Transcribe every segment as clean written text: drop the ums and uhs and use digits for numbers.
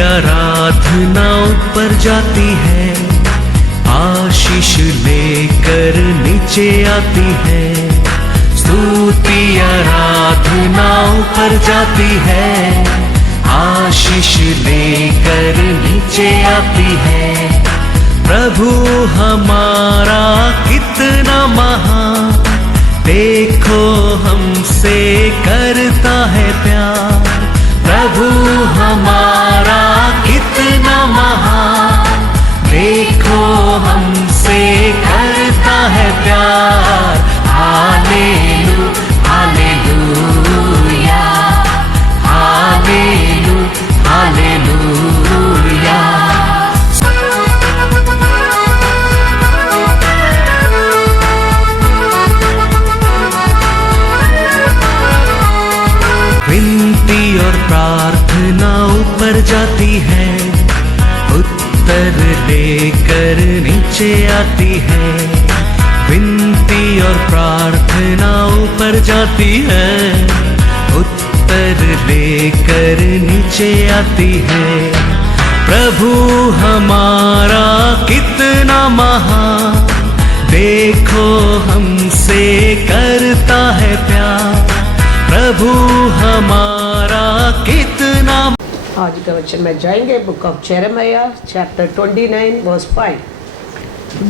आराधना ऊपर जाती है, आशीष लेकर नीचे आती है। स्तुति आराधना ऊपर जाती है, आशीष लेकर नीचे आती है। प्रभु हमारा कितना महान, देखो हमसे करता है प्यार। प्रभु हमारा कितना महान, देखो हमसे करता है प्यार। हालेलू हालेलूया, हालेलू हालेलूया। विनती और प्रार्थना ऊपर जाती है, उत्तर लेकर नीचे आती है। विनती और प्रार्थना ऊपर जाती है, उत्तर लेकर नीचे आती है। प्रभु हमारा कितना महान, देखो हमसे करता है प्यार। प्रभु हमारा कितना। आज का वचन में जाएंगे book of Jeremiah chapter 29 verse 5।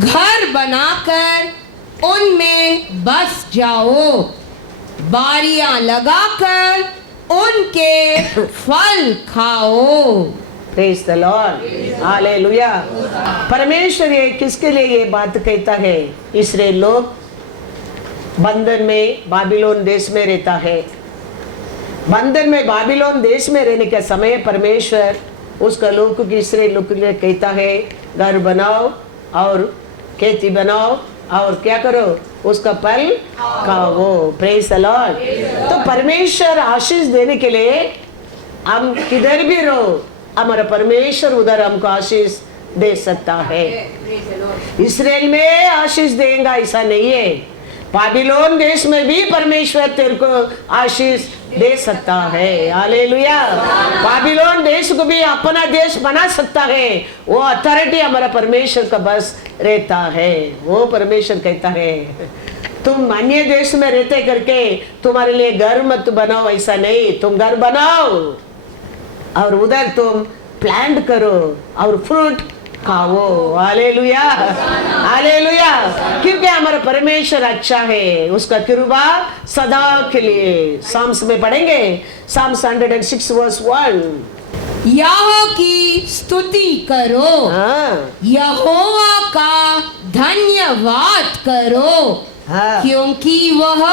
घर बनाकर उनमें बस जाओ, बारियां लगाकर उनके फल खाओ। Praise the Lord, hallelujah. परमेश्वर ये किसके लिए ये बात कहता है? इस्राएल लोग बंधन में बाबिलोन देश में रहता है। बंधन में बाबिलोन देश में रहने के समय परमेश्वर उसका लोग की इस्राएल लोग के लिए कहता है, घर बनाओ और खेती बनाओ और क्या करो, उसका फल खाओ। Praise the Lord. तो परमेश्वर आशीष देने के लिए हम किधर भी रहो, हमारा परमेश्वर उधर हमको आशीष दे सकता है। इस्राएल में आशीष देगा ऐसा नहीं है, बाबिलोन देश में भी परमेश्वर तेरे को आशीष दे सकता है। हालेलुया। बाबिलोन देश को भी अपना देश बना सकता है। वो अथॉरिटी हमारा परमेश्वर का बस रहता है। वो परमेश्वर कहता है तुम अन्य देश में रहते करके तुम्हारे लिए घर मत बनाओ, ऐसा नहीं। तुम घर बनाओ और उधर तुम प्लांट करो और फ्रूट खाओ। Hallelujah hallelujah. क्योंकि हमारा परमेश्वर अच्छा है, उसका कृपा सदा के लिए। साम्स में पढ़ेंगे, साम्स 106 वर्स 1। यहोवा की स्तुति करो, यहोवा का धन्यवाद करो, क्योंकि वह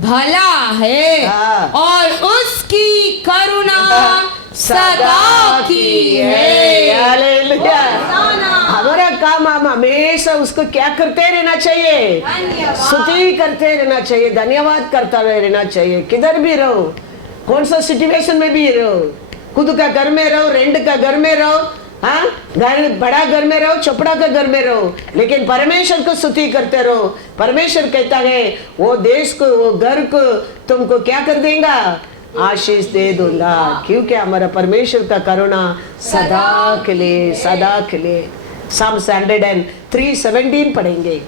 भला है और उसकी करुणा सदा की है। हालेलुया। हमारा काम हम हमेशा उसको क्या करते रहना चाहिए? स्तुति करते रहना चाहिए, धन्यवाद करता रहना चाहिए। किधर भी रहो, कौन सा सिचुएशन में भी रहो, खुद का घर में रहो, रेंट का घर में रहो, हाँ, घर बड़ा घर में रहो, चपड़ा का घर में रहो, लेकिन परमेश्वर को स्तुति करते रहो। परमेश्वर कहता है वो देश को, वो घर को तुमको क्या कर देगा? आशीष दे दूंगा, क्योंकि हमारा परमेश्वर का करुणा सदा के लिए, सदा के लिए। साम्स 103:17 पढ़ेंगे।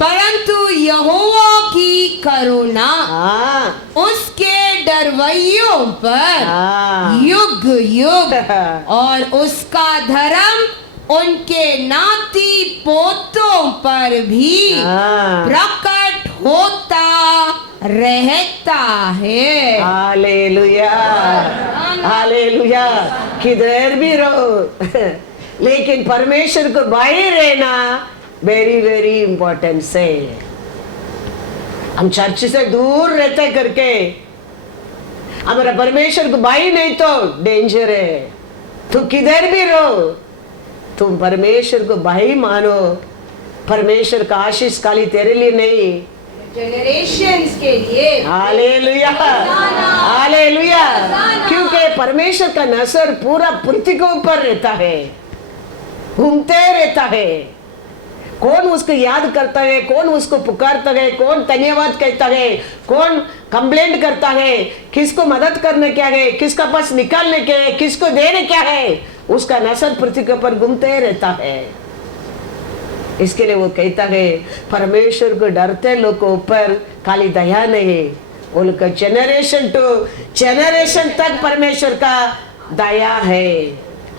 परंतु यहोवा की करुणा उसके डरवैयों पर युग युग और उसका धर्म उनके नाती पोतों पर भी प्रकट होता रहता है। Hallelujah hallelujah. किधर भी रहो लेकिन परमेश्वर को बाहर रहना वेरी वेरी इंपॉर्टेंट है। हम चर्च से दूर रहते करके हमारा परमेश्वर को बाई नहीं तो डेंजर है। तू किधर भी रहो, तुम परमेश्वर को भाई मानो। परमेश्वर का आशीष खाली तेरे लिए नहीं, जनरेशंस के लिए। Hallelujah hallelujah. क्योंकि परमेश्वर का नजर पूरा पृथ्वी के ऊपर रहता है, घूमते रहता है। कौन उसको याद करता है, कौन उसको पुकारता है, कौन धन्यवाद कहता है, कौन कंप्लेंट करता है, किसको मदद करने क्या है, किसका पास निकालने क्या है, किसको देने क्या है, उसका नजर पृथ्वी के ऊपर घूमते रहता है। इसके लिए वो कहता है परमेश्वर को डरते लोग को ऊपर खाली दया नहीं, उनका जनरेशन टू जनरेशन तक परमेश्वर का दया है।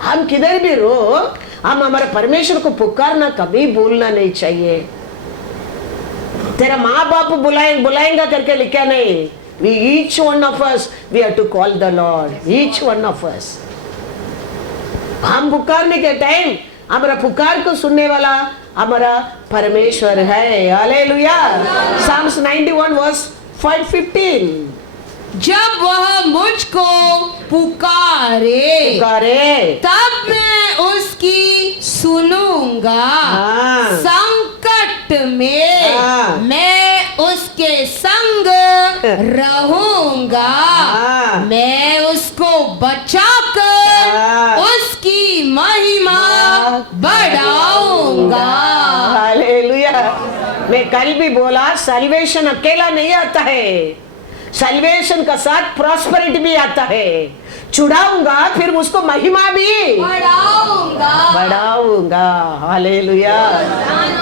हम किधर भी रहो, हम हमारे परमेश्वर को पुकारना कभी भूलना नहीं चाहिए। तेरा माँ बाप बुलाएंगा करके लिखा नहीं, we each one of us we have to call the Lord, each one of us। हम पुकारने के टाइम हमारा पुकार को सुनने वाला हमारा परमेश्वर है। हालेलुया। Psalms 91 verse 5:15। जब वह मुझको पुकारे तब मैं उसकी सुनूंगा। संकट में मैं उसके संग रहूंगा। मैं उसको बचाकर उसकी महिमा बढ़ाऊंगा। हालेलुया। मैं कल भी बोला सल्वेशन अकेला नहीं आता है, सल्वेशन का साथ प्रॉस्पेरिटी भी आता है। छुड़ाऊंगा फिर उसको महिमा भी बढ़ाऊंगा। हालेलुया।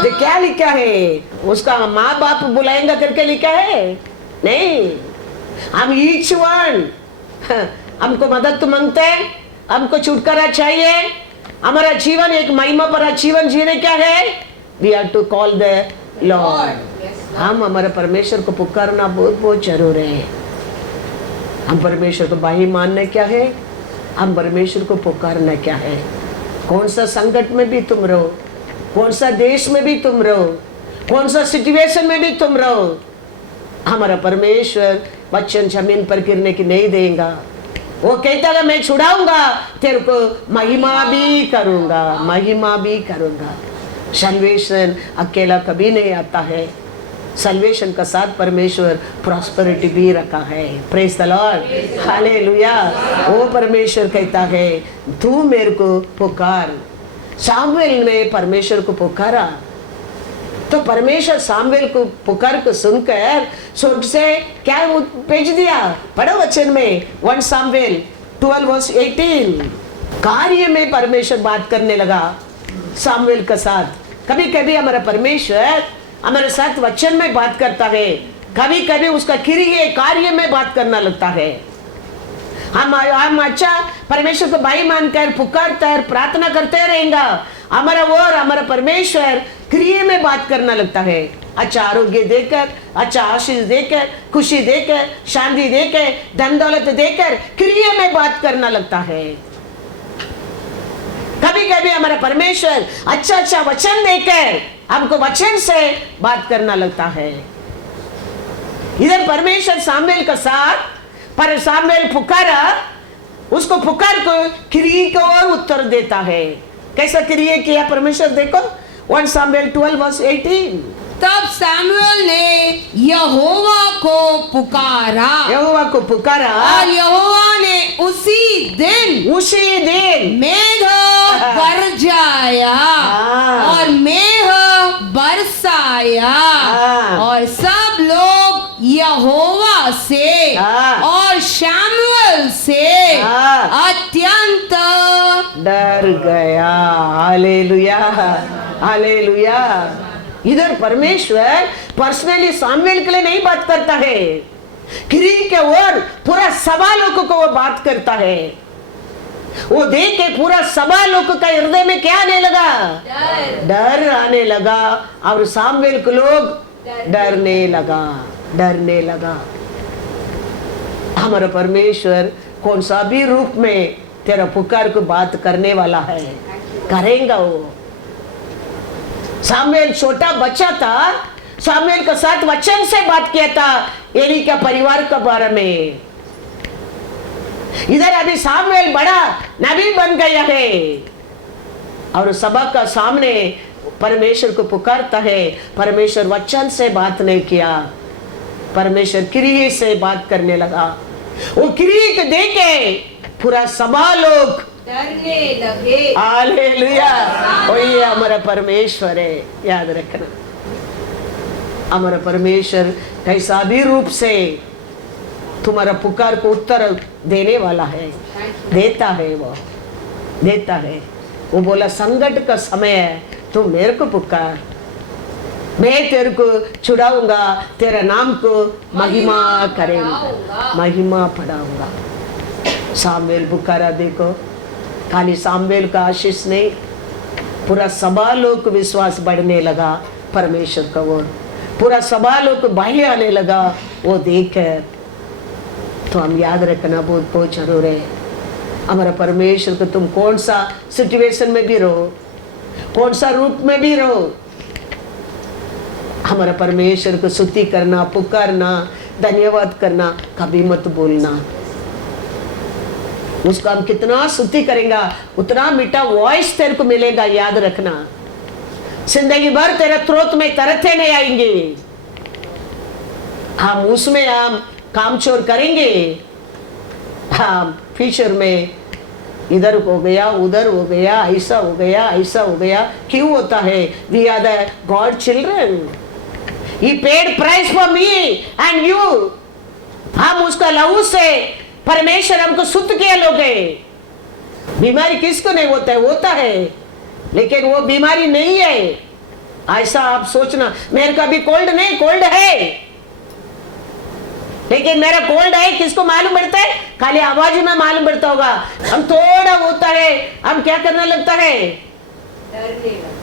ये क्या लिखा है? उसका माँ बाप बुलाएंगा करके लिखा है नहीं। हम ईच वन, हमको मदद तो मांगते हैं, हमको छुटकारा चाहिए, हमारा जीवन एक महिमा भरा जीवन जीने क्या है? We are to call the Lord. हम हमारे परमेश्वर को पुकारना बहुत बहुत जरूर है। हम परमेश्वर को बाही मानना क्या है, हम परमेश्वर को पुकारना क्या है। कौन सा संकट में भी तुम रहो, कौन सा देश में भी तुम रहो, कौन सा सिचुएशन में भी तुम रहो, हमारा परमेश्वर वचन जमीन पर गिरने की नहीं देगा। वो कहता है मैं छुड़ाऊंगा, तेरे को महिमा भी करूंगा, महिमा भी करूंगा। सल्वेशन अकेला कभी नहीं आता है, सल्वेशन का साथ परमेश्वर प्रॉस्पेरिटी भी रखा है। Praise the Lord. हालेलुया। वो परमेश्वर कहता है तू मेरे को पुकार। सामुएल ने परमेश्वर को पुकारा तो परमेश्वर सामुएल को पुकार को सुनकर स्वर्ग से क्या भेज दिया? पढ़ो वचन में 1 सामुएल 12:18। कार्य में परमेश्वर बात करने लगा सामुएल के साथ। कभी कभी हमारा परमेश्वर हमारे साथ वचन में बात करता है, कभी कभी उसका क्रिया कार्य में बात करना लगता है। हम अच्छा परमेश्वर को भाई मानकर पुकारते हैं, प्रार्थना करते रहेंगे, हमारा वो और हमारा परमेश्वर क्रिया में बात करना लगता है। अच्छा आरोग्य देकर, अच्छा आशीष देकर, खुशी देकर, शांति देकर, धन दौलत देकर क्रिया में बात करना लगता है। कभी कभी हमारा परमेश्वर अच्छा अच्छा वचन देकर हमको वचन से बात करना लगता है। इधर परमेश्वर सामुएल का साथ, पर सामुएल पुकारा, उसको पुकार को क्रिया को और उत्तर देता है। कैसा क्रिया किया परमेश्वर? देखो 1 सामुएल 12:18। तब सामुएल ने यहोवा को पुकारा, यहोवा को पुकारा और यहोवा ने उसी दिन मेघ बरसाया और मेघ बरसाया और सब लोग यहोवा से और सामुएल से अत्यंत डर गया। Hallelujah, hallelujah. इधर परमेश्वर पर्सनली सामुएल के लिए नहीं बात करता है, क्रिया के ओर पूरा सभा लोगों को वो बात करता है। वो देख के पूरा सभा लोगों का हृदय में क्या आने लगा? डर आने लगा। और सामुएल को लोग डरने लगा। हमारा परमेश्वर कौन सा भी रूप में तेरा पुकार को बात करने वाला है, करेगा वो। सामुएल छोटा बच्चा था, सामुएल के साथ वचन से बात किया था एली के परिवार के बारे में। इधर अभी सामुएल बड़ा नबी बन गया है और सभा का सामने परमेश्वर को पुकारता है। परमेश्वर वचन से बात नहीं किया, परमेश्वर क्रिया से बात करने लगा। वो क्रिया को देखे पूरा सभा लोग डरने लगे। हालेलुया, वही हमारा परमेश्वर है, याद रखना। हमारा परमेश्वर कैसा भी रूप से तुम्हारा पुकार को उत्तर देने वाला है, देता है, वो देता है। वो बोला संकट का समय है, तुम मेरे को पुकार, मैं तेरे को छुड़ाऊंगा, तेरा नाम को महिमा करेंगे, महिमा पढ़ाऊंगा। सामुएल पुकारा, देखो खाली सामुएल का आशीष नहीं, पूरा सभा लोग को विश्वास बढ़ने लगा परमेश्वर का ओर, पूरा सभा लोग को बाह्य आने लगा वो देखकर। तो हम याद रखना बहुत बहुत जरूर है, हमारा परमेश्वर को तुम कौन सा सिचुएशन में भी रहो, कौन सा रूप में भी रहो, हमारा परमेश्वर को स्तुति करना, पुकारना, धन्यवाद करना कभी मत बोलना। उसका हम कितना स्तुति करेंगे उतना मीठा वॉइस तेरे को मिलेगा, याद रखना। जिंदगी भर तेरे थ्रोट में तरते नहीं आएंगे, हम उसमें हम कामचोर करेंगे, हम फ्यूचर में इधर हो गया, उधर हो गया, ऐसा हो गया, ऐसा हो गया। क्यों होता है? We are the God children, He paid price for me and you। हम उसका लहू से परमेश्वर हमको शुद्ध किया लोग हैं। बीमारी किसको नहीं होता है? होता है, लेकिन वो बीमारी नहीं है। ऐसा आप सोचना मेरे का भी कोल्ड नहीं, कोल्ड है, लेकिन मेरा कोल्ड है किसको मालूम पड़ता है? खाली आवाज में मालूम पड़ता होगा। हम थोड़ा होता है, हम क्या करने लगता है?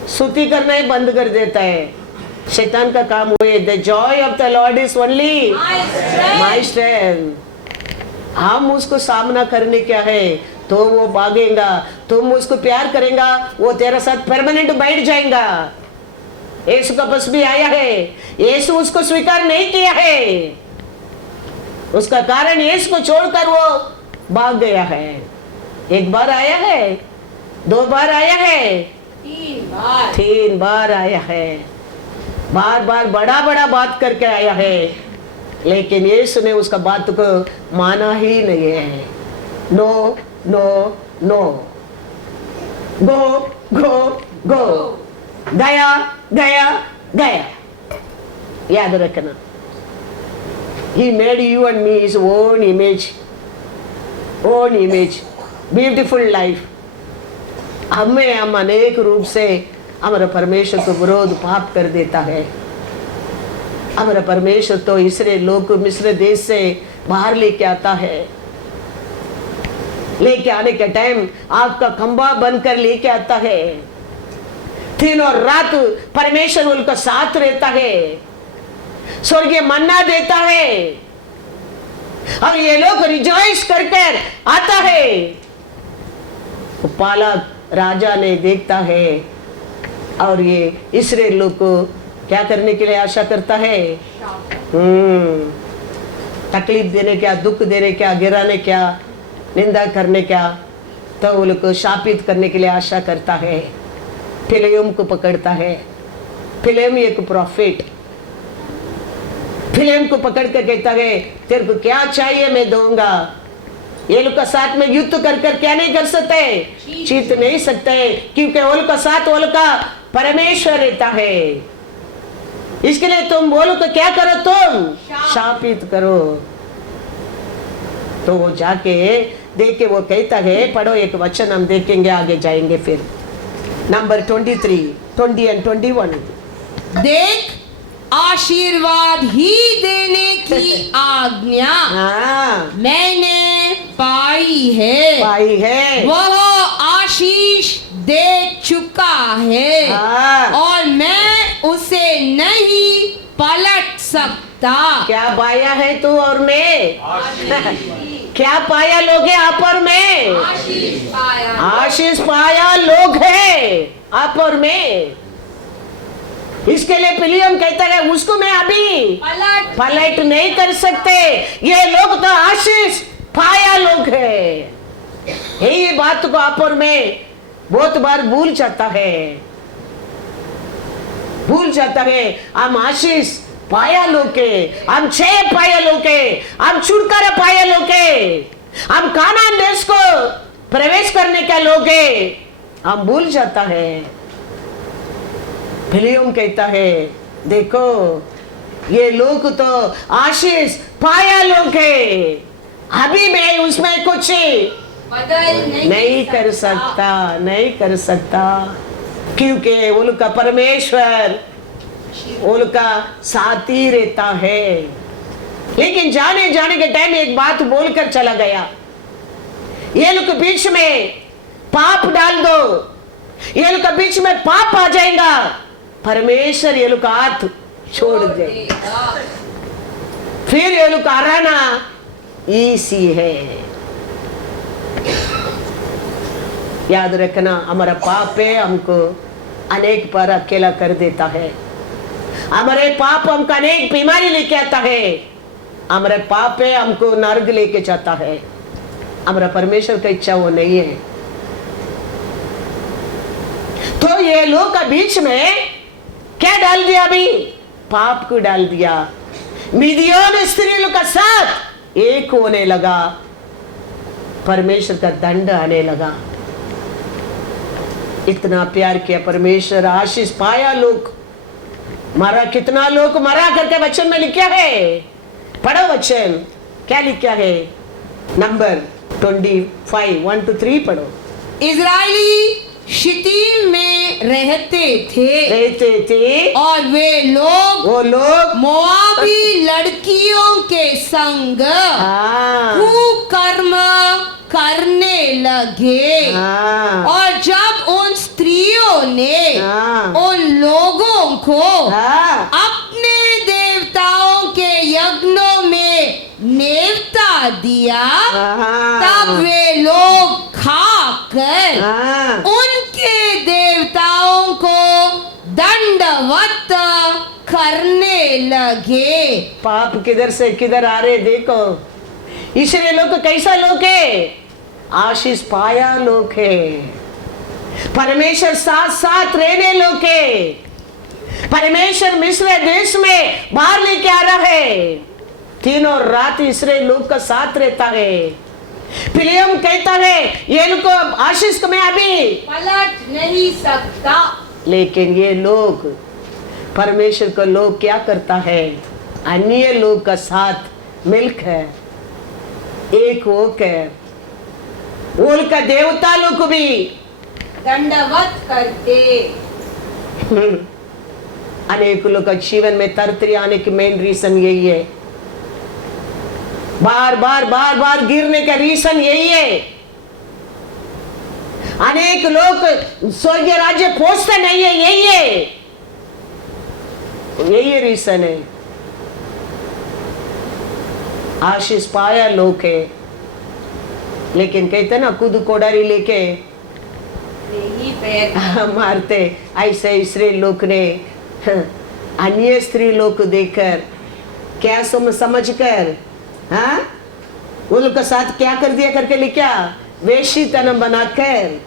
स्तुति करना ही बंद कर देता है। शैतान का काम हुए, the Joy of the Lord is only my strength. हम उसको सामना करने क्या है तो वो भागेगा, तुम उसको प्यार करेगा, वो तेरा साथ परमानेंट बैठ जाएगा। यीशु का बस भी आया है, यीशु उसको स्वीकार नहीं किया है, उसका कारण यीशु को छोड़कर वो भाग गया है। एक बार आया है, दो बार आया है, तीन बार आया है, बार बार बड़ा बड़ा बात करके आया है, लेकिन यीशु ने उसका बात को माना ही नहीं है। नो नो नो, गो गो गो, गया गया गया। याद रखना, He made you and me His own image, beautiful life। हमें हम अनेक रूप से हमारा परमेश्वर को विरोध पाप कर देता है। हमारा परमेश्वर तो इस्राएल लोग को मिस्र देश से बाहर लेके आता है, लेके आने के टाइम आपका खंबा बनकर लेके आता है, दिन और रात परमेश्वर उनका साथ रहता है, स्वर्गीय मन्ना देता है, और ये लोग रिजॉइस कर आता है। पालक राजा ने देखता है और ये इस्राएल लोग को क्या करने के लिए आशा करता है? तकलीफ देने क्या, दुख देने क्या, गिराने क्या, निंदा करने क्या, तो वो लोग को शापित करने के लिए आशा करता है। फिलेम को पकड़ता है, फिलेम एक प्रॉफिट, फिलेम को पकड़ कर कहता है तेरे को क्या चाहिए मैं दूंगा। ये लोग का साथ में युद्ध कर क्या नहीं कर सकते? जीत नहीं सकते, क्योंकि वो लोग का साथ वो लोग का परमेश्वर रहता है। इसके लिए तुम बोलो तो क्या करो? तुम शापित करो। तो वो जाके देख के वो कहता है, पढ़ो एक वचन हम देखेंगे, आगे जाएंगे फिर। Number 23, 20 and 21। देख आशीर्वाद ही देने की आज्ञा मैंने पाई है, वह आशीष दे चुका है, और मैं उसे नहीं पलट सकता। क्या पाया है तू और मैं? क्या पाया लोग है आप और मैं? आशीष पाया लोग है आप और मैं। इसके लिए पिलियम कहता है उसको मैं अभी पलट नहीं कर सकते। ये लोग तो आशीष पाया लोग है। ये बात को आप और मैं बहुत बार भूल जाता है। हम आशीष पाया लोग है, हम छह पाया लोग है, हम छुटकारा पाया लोग है, हम कानान देश को प्रवेश करने का लोग है, हम भूल जाता है। फिलियम कहता है देखो ये लोग तो आशीष पाया लोग है, अभी मैं उसमें कुछ बदल नहीं कर सकता, नहीं कर सकता, क्योंकि उनका परमेश्वर उनका साथी रहता है। लेकिन जाने जाने के टाइम एक बात बोलकर चला गया, ये लोग के बीच में पाप डाल दो, ये लोग के बीच में पाप आ जाएगा, परमेश्वर ये लोग का हाथ छोड़ दे, फिर ये लोग का हराना इसी है। याद रखना, हमारा पाप है हमको अनेक बार अकेला कर देता है, हमारे पाप हमको अनेक बीमारी लेके आता है, हमारे पाप है हमको नर्क लेके जाता है, हमारा परमेश्वर का इच्छा वो नहीं है। तो ये लोग का बीच में क्या डाल दिया, अभी पाप को डाल दिया। मिदियान स्त्री लोग का साथ एक होने लगा, परमेश्वर का दंड आने लगा। इतना प्यार किया परमेश्वर, आशीष पाया लोग, मरा कितना लोग मरा करके वचन में लिखा है, पढ़ो वचन क्या लिखा है, नंबर 25 1 to 3 पढ़ो। इजरायली शितीम में रहते थे और वो लोग मोआबी लड़कियों के संग कुकर्म करने लगे। और जब उन स्त्रियों ने उन लोगों को अपने देवताओं के यज्ञों में नेवता दिया, तब वे लोग खाकर उनके देवताओं को दंडवत करने लगे। पाप किधर से किधर आ रहे देखो, इसलिए लोग कैसा लोग है, आशीष पाया लोग है, परमेश्वर साथ साथ रहने लोग है, परमेश्वर मिस्र देश में बाहर लेके आ रहा है, तीनों रात इसराइल लोग का साथ रहता है। फिलियम कहता है ये लोग को आशीष को मैं अभी पलट नहीं सकता, लेकिन ये लोग परमेश्वर को लोग क्या करता है, अन्य लोग का साथ मिलकर एक होकर उनका देवता लोग को भी दंडवत करते। अनेक लोग का जीवन में तरतरी आने की मेन रीजन यही है, बार बार गिरने का रीजन यही है। अनेक लोग स्वर्गीय राज्य पहुंचते नहीं है, यही रीजन है। आशीष पाया लोग है, लेकिन कहते ना खुद कोडारी लेके मारते, ऐसे इसराइल लोग ने अन्य स्त्री लोग को देखकर क्या समझ कर उनका साथ क्या कर दिया करके लिखा, वेश्यतन बनाकर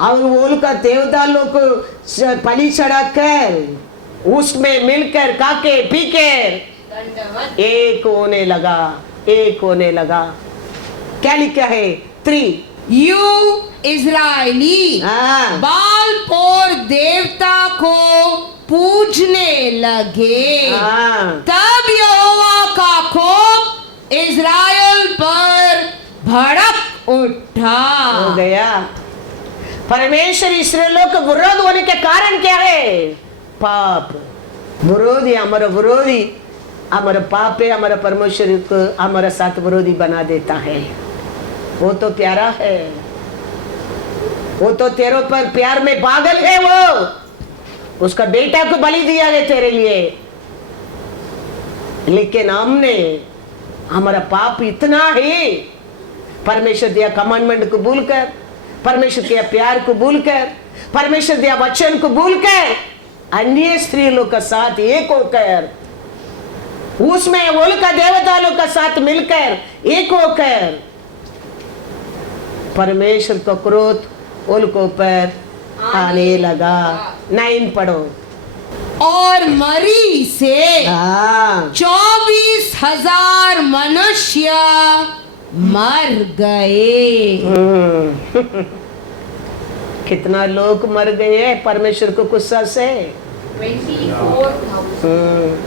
और उनका देवता लोग को बलि चढ़ाकर उसमें मिलकर खाके पीकर एक होने लगा। क्या लिखा है 3, यू इजरायली बाल पोर देवता को पूजने लगे, तब यहोवा का कोप इजराइल पर भड़क उठा। हो गया। परमेश्वर इसराइलों का विरोध होने के कारण क्या है, पाप। विरोधी हमारा विरोधी, हमारा पाप है, हमारा परमेश्वर को हमारा साथ विरोधी बना देता है। वो तो प्यारा है, वो तो तेरे पर प्यार में पागल है, वो उसका बेटा को बलि दिया है तेरे लिए, लेकिन हमने हमारा पाप इतना है, परमेश्वर दिया कमांडमेंट को भूलकर, परमेश्वर दिया प्यार को भूलकर, परमेश्वर दिया वचन को भूलकर अन्य स्त्री लोग का साथ एक होकर उसमें उनका देवता लोग का साथ मिलकर एक होकर परमेश्वर का क्रोध उनके ऊपर आने लगा। 9 पढ़ो। और मरी से 24,000 मनुष्य मर गए। कितना लोग मर गए परमेश्वर को गुस्सा से?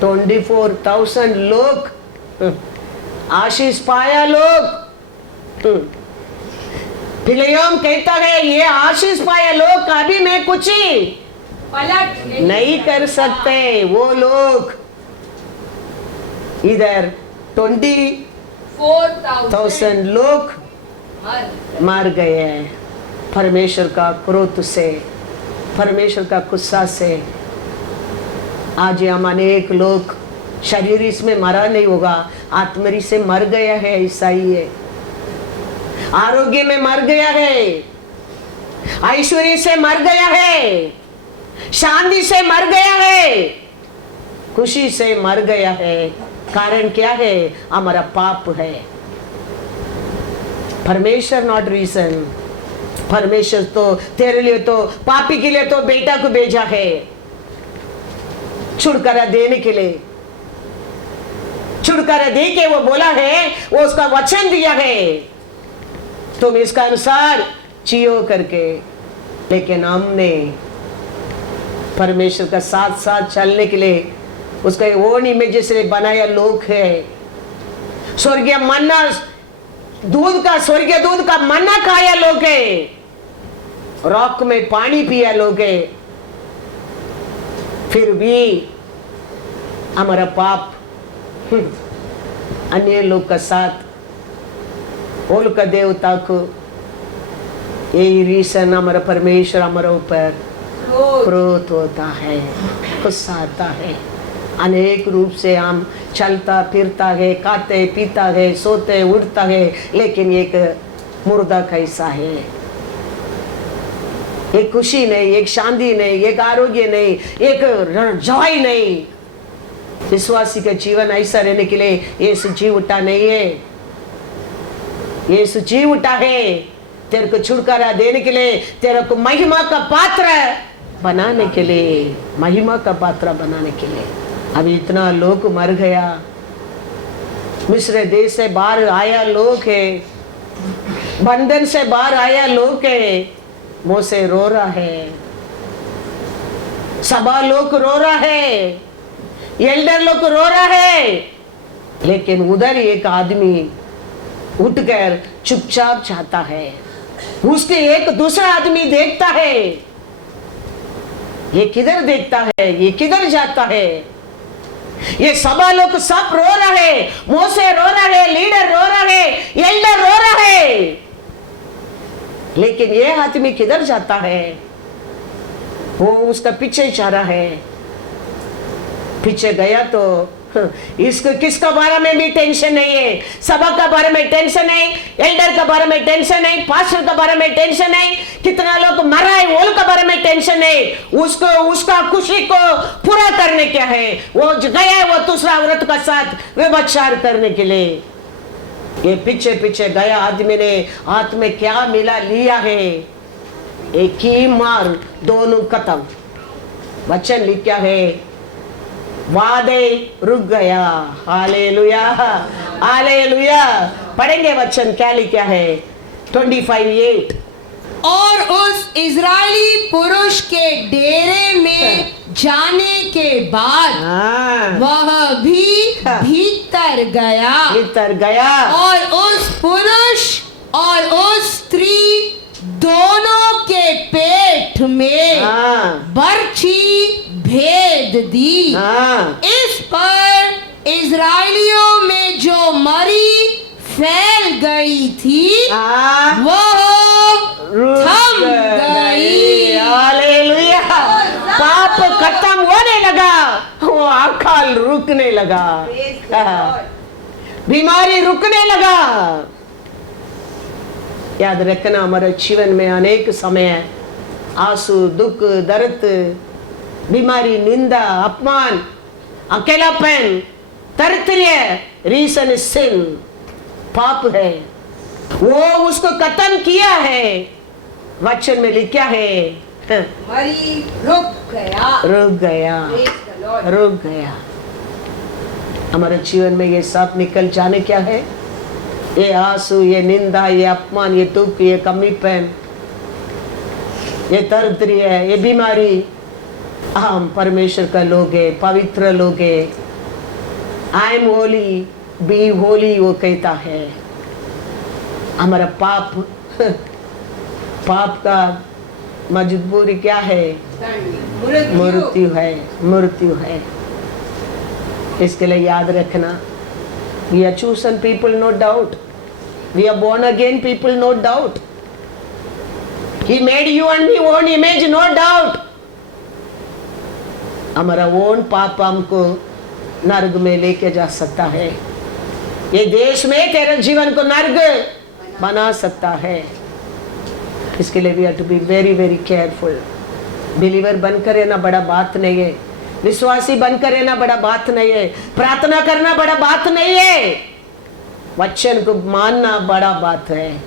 24,000 लोग आशीष पाया लोग। फिलियम कहता है ये आशीष पाया लोग कभी मैं कुछ ही पलट नहीं कर सकते। वो लोग इधर 24,000 लोग मर गए हैं परमेश्वर का क्रोध से, परमेश्वर का गुस्सा से। आज हम अनेक लोग शरीर इसमें मरा नहीं होगा, आत्मरी से मर गया है, ऐसा ही है। आरोग्य में मर गया है, ऐश्वर्य से मर गया है, शांति से मर गया है, खुशी से मर गया है। कारण क्या है? हमारा पाप है। परमेश्वर नॉट रीजन। परमेश्वर तो तेरे लिए तो पापी के लिए तो बेटा को भेजा है छुटकारा देने के लिए। छुटकारा दे के वो बोला है, वो उसका वचन दिया है तुम इसका अनुसार जियो करके। लेकिन हमने परमेश्वर का साथ साथ चलने के लिए उसका ओन इमेज से बनाया लोग है। स्वर्गीय मन्ना दूध का, स्वर्गीय दूध का मन्ना खाया लोग है, रॉक में पानी पिया लोग है, फिर भी हमारा पाप अन्य लोग का साथ ओल का देवता को। यही रीजन हमारा परमेश्वर हमारे ऊपर क्रोध होता है, गुस्सा आता है। अनेक रूप से हम चलता फिरता है, खाते पीता है, सोते उठता है, लेकिन एक मुर्दा कैसा है। एक खुशी नहीं, एक शांति नहीं, एक आरोग्य नहीं, एक जॉय नहीं। विश्वासी का जीवन ऐसा रहने के लिए यीशु जी उठा नहीं है। यीशु जी उठा है तेरे को छुटकारा देने के लिए, तेरे को महिमा का पात्र बनाने के लिए, महिमा का पात्र बनाने के लिए। अभी इतना लोग मर गया, मिस्र देश से बाहर आया लोग है, बंधन से बाहर आया लोग है, मुंह से रो रहा है, सभा लोग रो रहा है, एल्डर लोग रो रहा है। लेकिन उधर एक आदमी उठकर चुपचाप जाता है, उसके एक दूसरा आदमी देखता है, ये किधर देखता है, ये किधर जाता है। ये सभा लोग सब रो रहे, मोसे रो रहे, लीडर रो रहे, एल्डर रो रहे, लेकिन ये आदमी किधर जाता है? वो उसका पीछे जा रहा है। पीछे गया तो इसको किसका बारे में भी टेंशन नहीं है, सभा का बारे में टेंशन नहीं, एल्डर का बारे में टेंशन नहीं, पास्टर का बारे में टेंशन नहीं, कितना लोग मरा है वो का बारे में टेंशन नहीं। उसको उसका खुशी को पूरा करने क्या है, वो गया है वो दूसरा औरत का साथ व्यभिचार करने के लिए। ये पीछे पीछे गया आदमी ने हाथ में क्या मिला लिया है, एक ही मार दोनों खत्म। वचन लिखा है वादे रुक गया। Hallelujah, hallelujah. पढ़ेंगे वचन क्या लिखा है 25:8। और उस इजरायली पुरुष के डेरे में जाने के बाद वह भी भीतर गया और उस पुरुष और उस स्त्री दोनों के पेट में बर्छी भेद दी। इस पर इजराइलियों में जो मरी फैल गई थी वह थम गई। हालेलुया। पाप खत्म होने लगा, वो अकाल रुकने लगा, बीमारी रुकने लगा। याद रखना हमारे जीवन में अनेक समय आंसू, दुख, दर्द, बीमारी, निंदा, अपमान, अकेलापन, दरिद्र, रीजन सिन, पाप है। वो उसको खत्म किया है, वचन में लिखा है मरी रुक गया। हमारे जीवन में ये सब निकल जाने क्या है? ये आंसू, ये निंदा, ये अपमान, ये दुख, ये कमीपन, ये दरिद्र है, ये बीमारी, हम परमेश्वर का लोग है, पवित्र लोग है। I am holy, be holy, वो कहता है। हमारा पाप का मजबूरी क्या है? मृत्यु है, मृत्यु है। इसके लिए याद रखना, we are chosen people, no doubt. We are born again people, no doubt. He made you and me own image, no doubt. हमारा ओन पाप हमको नर्क में लेके जा सकता है। ये देश में तेरे जीवन को नर्क बना सकता है। इसके लिए we have to be very very careful. Believer बनकर रहना बड़ा बात नहीं है, विश्वासी बनकर रहना बड़ा बात नहीं है, प्रार्थना करना बड़ा बात नहीं है, वचन को मानना बड़ा बात है।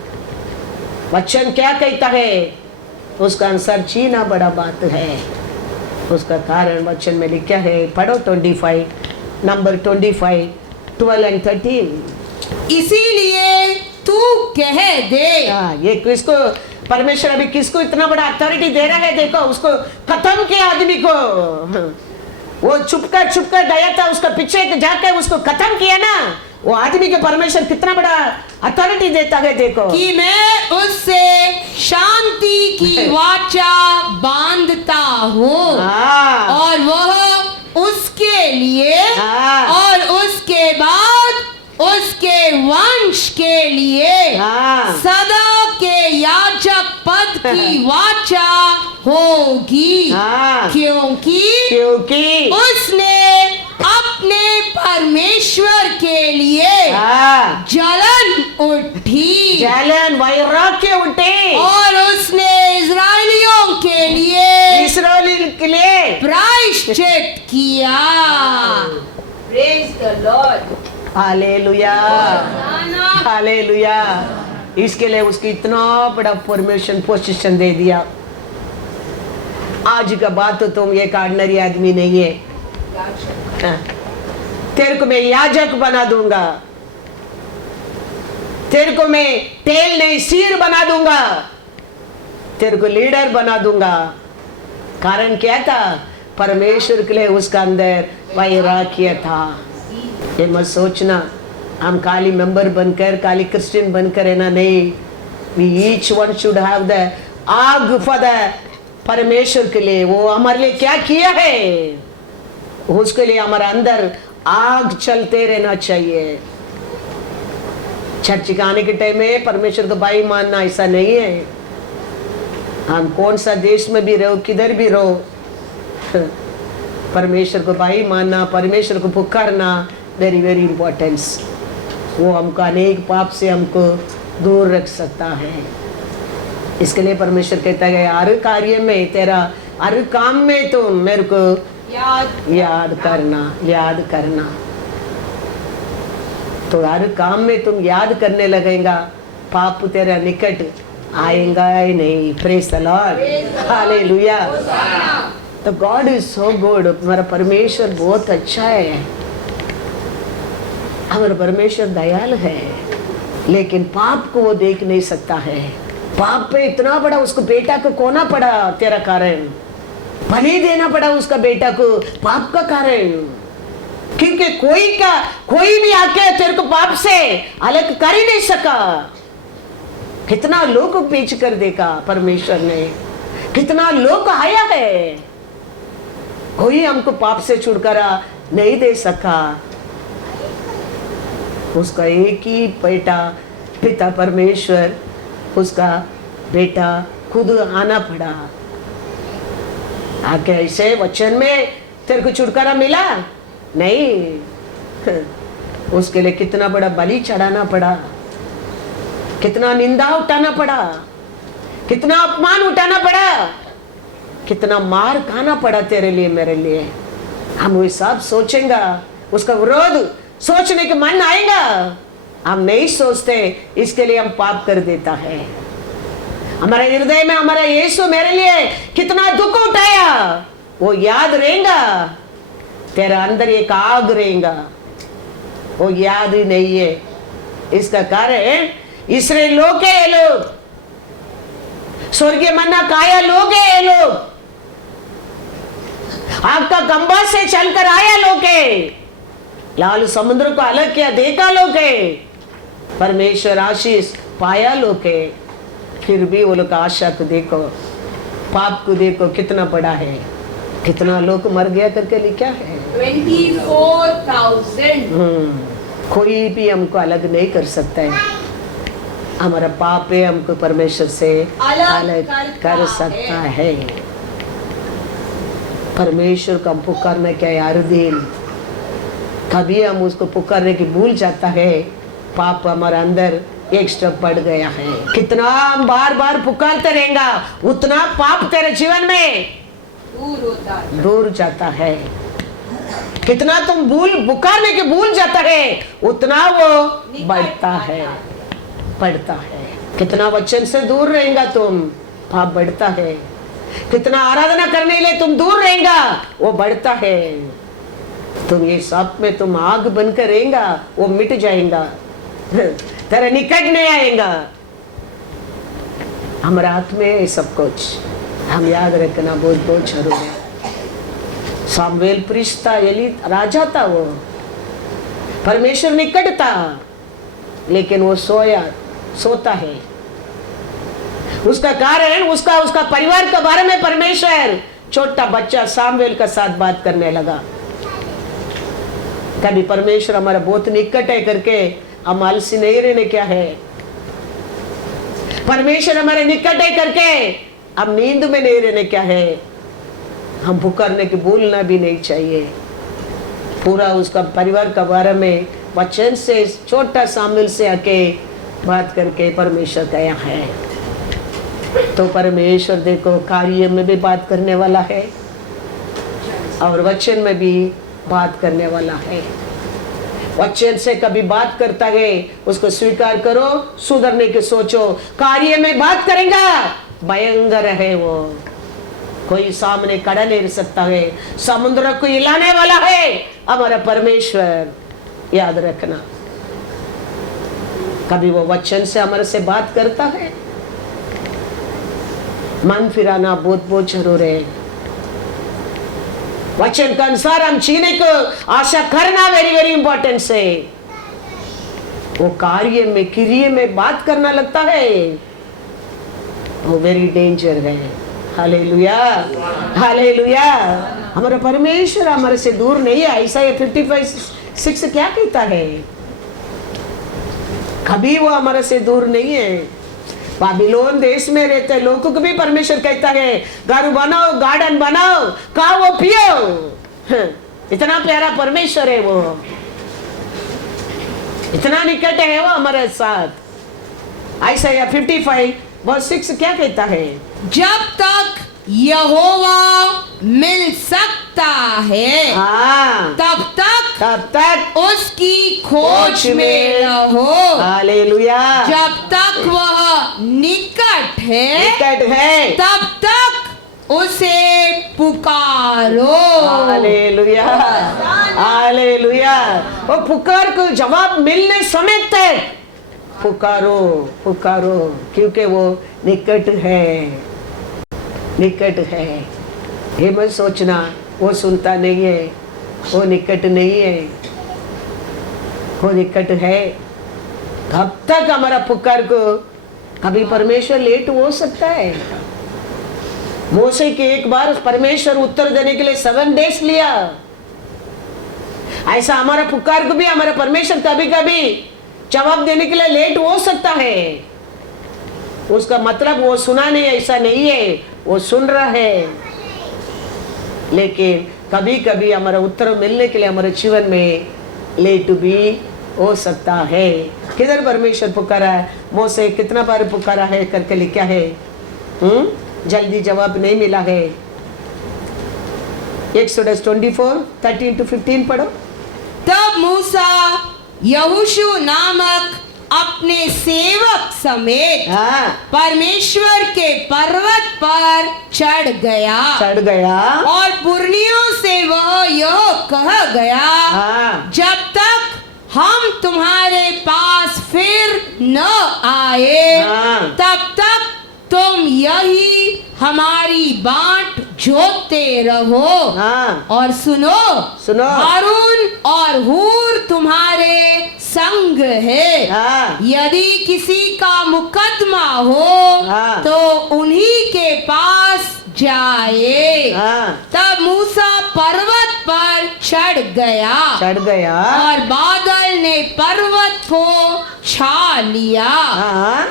वचन क्या कहता है उसका अनुसार जीना बड़ा बात है। उसका कारण वचन में लिखा है, पढ़ो 25, नंबर 25, 12 and 13। इसीलिए तू कह दे। ये किसको परमेश्वर अभी किसको इतना बड़ा अथॉरिटी दे रहा है? देखो, उसको खत्म किया आदमी को। वो छुपकर गया था, उसका पीछे जाकर उसको खत्म किया ना, वो आदमी के परमेश्वर कितना बड़ा अथॉरिटी देता है। देखो कि मैं उससे शांति की वाचा बांधता हूँ और वह उसके लिए और उसके बाद उसके वंश के लिए सदा के याजक पद की वाचा होगी, क्योंकि उसने अपने परमेश्वर के लिए जलन उठी, जलन वैराग्य उठे, और उसने इस्राएलियों के लिए प्रायश्चित किया। Praise the Lord. Hallelujah, hallelujah. इसके लिए उसकी इतना बड़ा परमिशन पोजीशन दे दिया। आज का बात तो तुम एक ऑर्डिनरी आदमी नहीं है। तेरे को मैं याजक बना दूंगा, तेरे को मैं तेल नहीं सिर बना दूंगा, तेरे को लीडर बना दूंगा। कारण क्या था? परमेश्वर के लिए उसका अंदर वैराग्य था। ये मत सोचना हम खाली मेंबर बनकर, खाली क्रिश्चियन बनकर है ना, नहीं। We each one should have the आग for the परमेश्वर के लिए। वो हमारे लिए क्या किया है, उसके लिए हमारे अंदर आग चलते रहना चाहिए। चर्च के आने के टाइम में परमेश्वर को भाई मानना ऐसा नहीं है। हम कौन सा देश में भी रहो, किधर भी रहो, परमेश्वर को भाई मानना, परमेश्वर को पुकारना वेरी वेरी इंपॉर्टेंस। वो हमको अनेक पाप से हमको दूर रख सकता है। इसके लिए परमेश्वर कहता है हर कार्य में, तेरा हर काम में तुम मेरे को याद करना। तो हर काम में तुम याद करने लगेगा, पाप तेरा निकट आएगा ही नहीं। Praise the Lord, hallelujah. तो गॉड इज सो गुड। हमारा परमेश्वर बहुत अच्छा है। हमारा परमेश्वर दयाल है, लेकिन पाप को वो देख नहीं सकता है। पाप पे इतना बड़ा उसको बेटा को खोना पड़ा तेरा कारण, बलि देना पड़ा उसका बेटा को पाप का कारण। क्योंकि कोई भी आके तेरे को पाप से अलग कर ही नहीं सका। कितना लोग को बेच कर देखा परमेश्वर ने, कितना लोग आया है, कोई हमको पाप से छुटकारा नहीं दे सका। उसका एक ही बेटा, पिता परमेश्वर, उसका बेटा खुद आना पड़ा। आके ऐसे वचन में तेरे को छुटकारा मिला नहीं, उसके लिए कितना बड़ा बलि चढ़ाना पड़ा, कितना निंदा उठाना पड़ा, कितना अपमान उठाना पड़ा, कितना मार खाना पड़ा तेरे लिए, मेरे लिए। हम वो सब सोचेंगे, उसका विरोध सोचने के मन आएगा, हम नहीं सोचते। इसके लिए हम पाप कर देता है। हमारे हृदय में हमारा यीशु मेरे लिए कितना दुख उठाया, वो याद रहेगा। तेरा अंदर एक आग रहेगा, वो याद ही नहीं है। इसका कारण इसराइल लोग है ये लोग, स्वर्गीय मन्ना खाया लोग है ये लोग, आपका खंबा से चलकर आया लोग है, लाल समुद्र को अलग किया देखा लोग है, परमेश्वर आशीष पाया लोग है, फिर भी वो लोग आशा को देखो, पाप को देखो कितना बड़ा है, कितना लोग मर गया करके लिखा है। 24,000 कोई भी हमको अलग नहीं कर सकता है, हमारा पाप है हमको परमेश्वर से अलग कर सकता है। परमेश्वर का पुकारने क्या हर दिन, कभी हम उसको पुकारने की भूल जाता है, पाप हमारे अंदर एक स्टेप बढ़ गया है। कितना हम बार बार पुकारते रहेगा उतना पाप तेरे जीवन में दूर होता है, दूर जाता है। कितना तुम पुकारने के भूल जाता है उतना वो बढ़ता है, बढ़ता है। कितना वचन से दूर रहेगा तुम, पाप बढ़ता है। कितना आराधना करने के लिए तुम दूर रहेगा वो बढ़ता है। तुम ये सब में तुम आग बनकर रहेगा वो मिट जाएगा, तेरे निकट नहीं आएगा। हमारे हाथ में है सब कुछ, हम याद रखना बहुत बहुत जरूरी है। सामुएल प्रीस्ट था, एली राजा था, वो परमेश्वर निकट था लेकिन वो सोता है। उसका कारण उसका परिवार के बारे में परमेश्वर छोटा बच्चा सामुएल का साथ बात करने लगा। कभी परमेश्वर हमारा बहुत निकट है करके हम आलसी नहीं रहने क्या है, परमेश्वर हमारे निकट है करके हम नींद में नहीं रहने क्या है। हम पुकारने की भूलना भी नहीं चाहिए। पूरा उसका परिवार के बारे में वचन से छोटा सामुएल से आके बात करके परमेश्वर कहा है। तो परमेश्वर देखो कार्य में भी बात करने वाला है और वचन में भी बात करने वाला है। वचन से कभी बात करता है उसको स्वीकार करो, सुधरने के सोचो। कार्य में बात करेगा भयंकर है, वो कोई सामने खड़ा नहीं रह सकता है। समुद्र को हिलाने वाला है हमारा परमेश्वर, याद रखना। कभी वो वचन से हमारे से बात करता है। मन फिराना बहुत बहुत जरूर है। वचन के अनुसार हम जीने को आशा करना वेरी वेरी इंपॉर्टेंट है। वो कार्य में क्रिया में बात करना लगता है वो वेरी डेंजर है। Hallelujah, hallelujah. हमारा परमेश्वर हमारे से दूर नहीं है। ईसाया 55:6 क्या कहता है? कभी वो हमारे से दूर नहीं है। बाबिलोन देश में रहते लोगों को भी परमेश्वर कहता है घर बनाओ, गार्डन बनाओ, खाओ पियो। इतना प्यारा परमेश्वर है, वो इतना निकट है वो हमारे साथ। ईसाया 55:6 क्या कहता है? जब तक यहोवा मिल सकता है तब तक उसकी खोज में रहो। हालेलुया। जब तक वह निकट है तब तक उसे पुकारो। Hallelujah, hallelujah. वो पुकार को जवाब मिलने समय तक पुकारो, पुकारो, क्योंकि वो निकट है, निकट है। ये मत सोचना वो सुनता नहीं है, वो निकट नहीं है, वो निकट है। कब तक हमारा पुकार को कभी परमेश्वर लेट हो सकता है। मोसे के एक बार परमेश्वर उत्तर देने के लिए 7 डेज लिया। ऐसा हमारा पुकार को भी हमारा परमेश्वर कभी कभी जवाब देने के लिए लेट हो सकता है। उसका मतलब वो सुना नहीं, ऐसा नहीं है, वो सुन रहा है। लेकिन कभी कभी हमारा उत्तर मिलने के लिए हमारे जीवन में लेट भी हो सकता है। किधर परमेश्वर पुकारा है, मोसे कितना बार पुकारा है करके लिखा है, जल्दी जवाब नहीं मिला है। एक्सोडस 24:13-15 पढ़ो। तब मूसा यहोशू नामक अपने सेवक समेत परमेश्वर के पर्वत पर चढ़ गया और पुरनियों से वह यह कह गया, जब तक हम तुम्हारे पास फिर न आए, हाँ। तब तक तुम यही हमारी बाट जोतते रहो। हाँ। और सुनो, सुनो। हारून और हूर तुम्हारे संग है। हाँ। यदि किसी का मुकदमा हो हाँ। तो उन्हीं के पास जाए। हाँ। तब मूसा पर्वत पर चढ़ गया और बादल ने पर्वत को छा लिया। हाँ।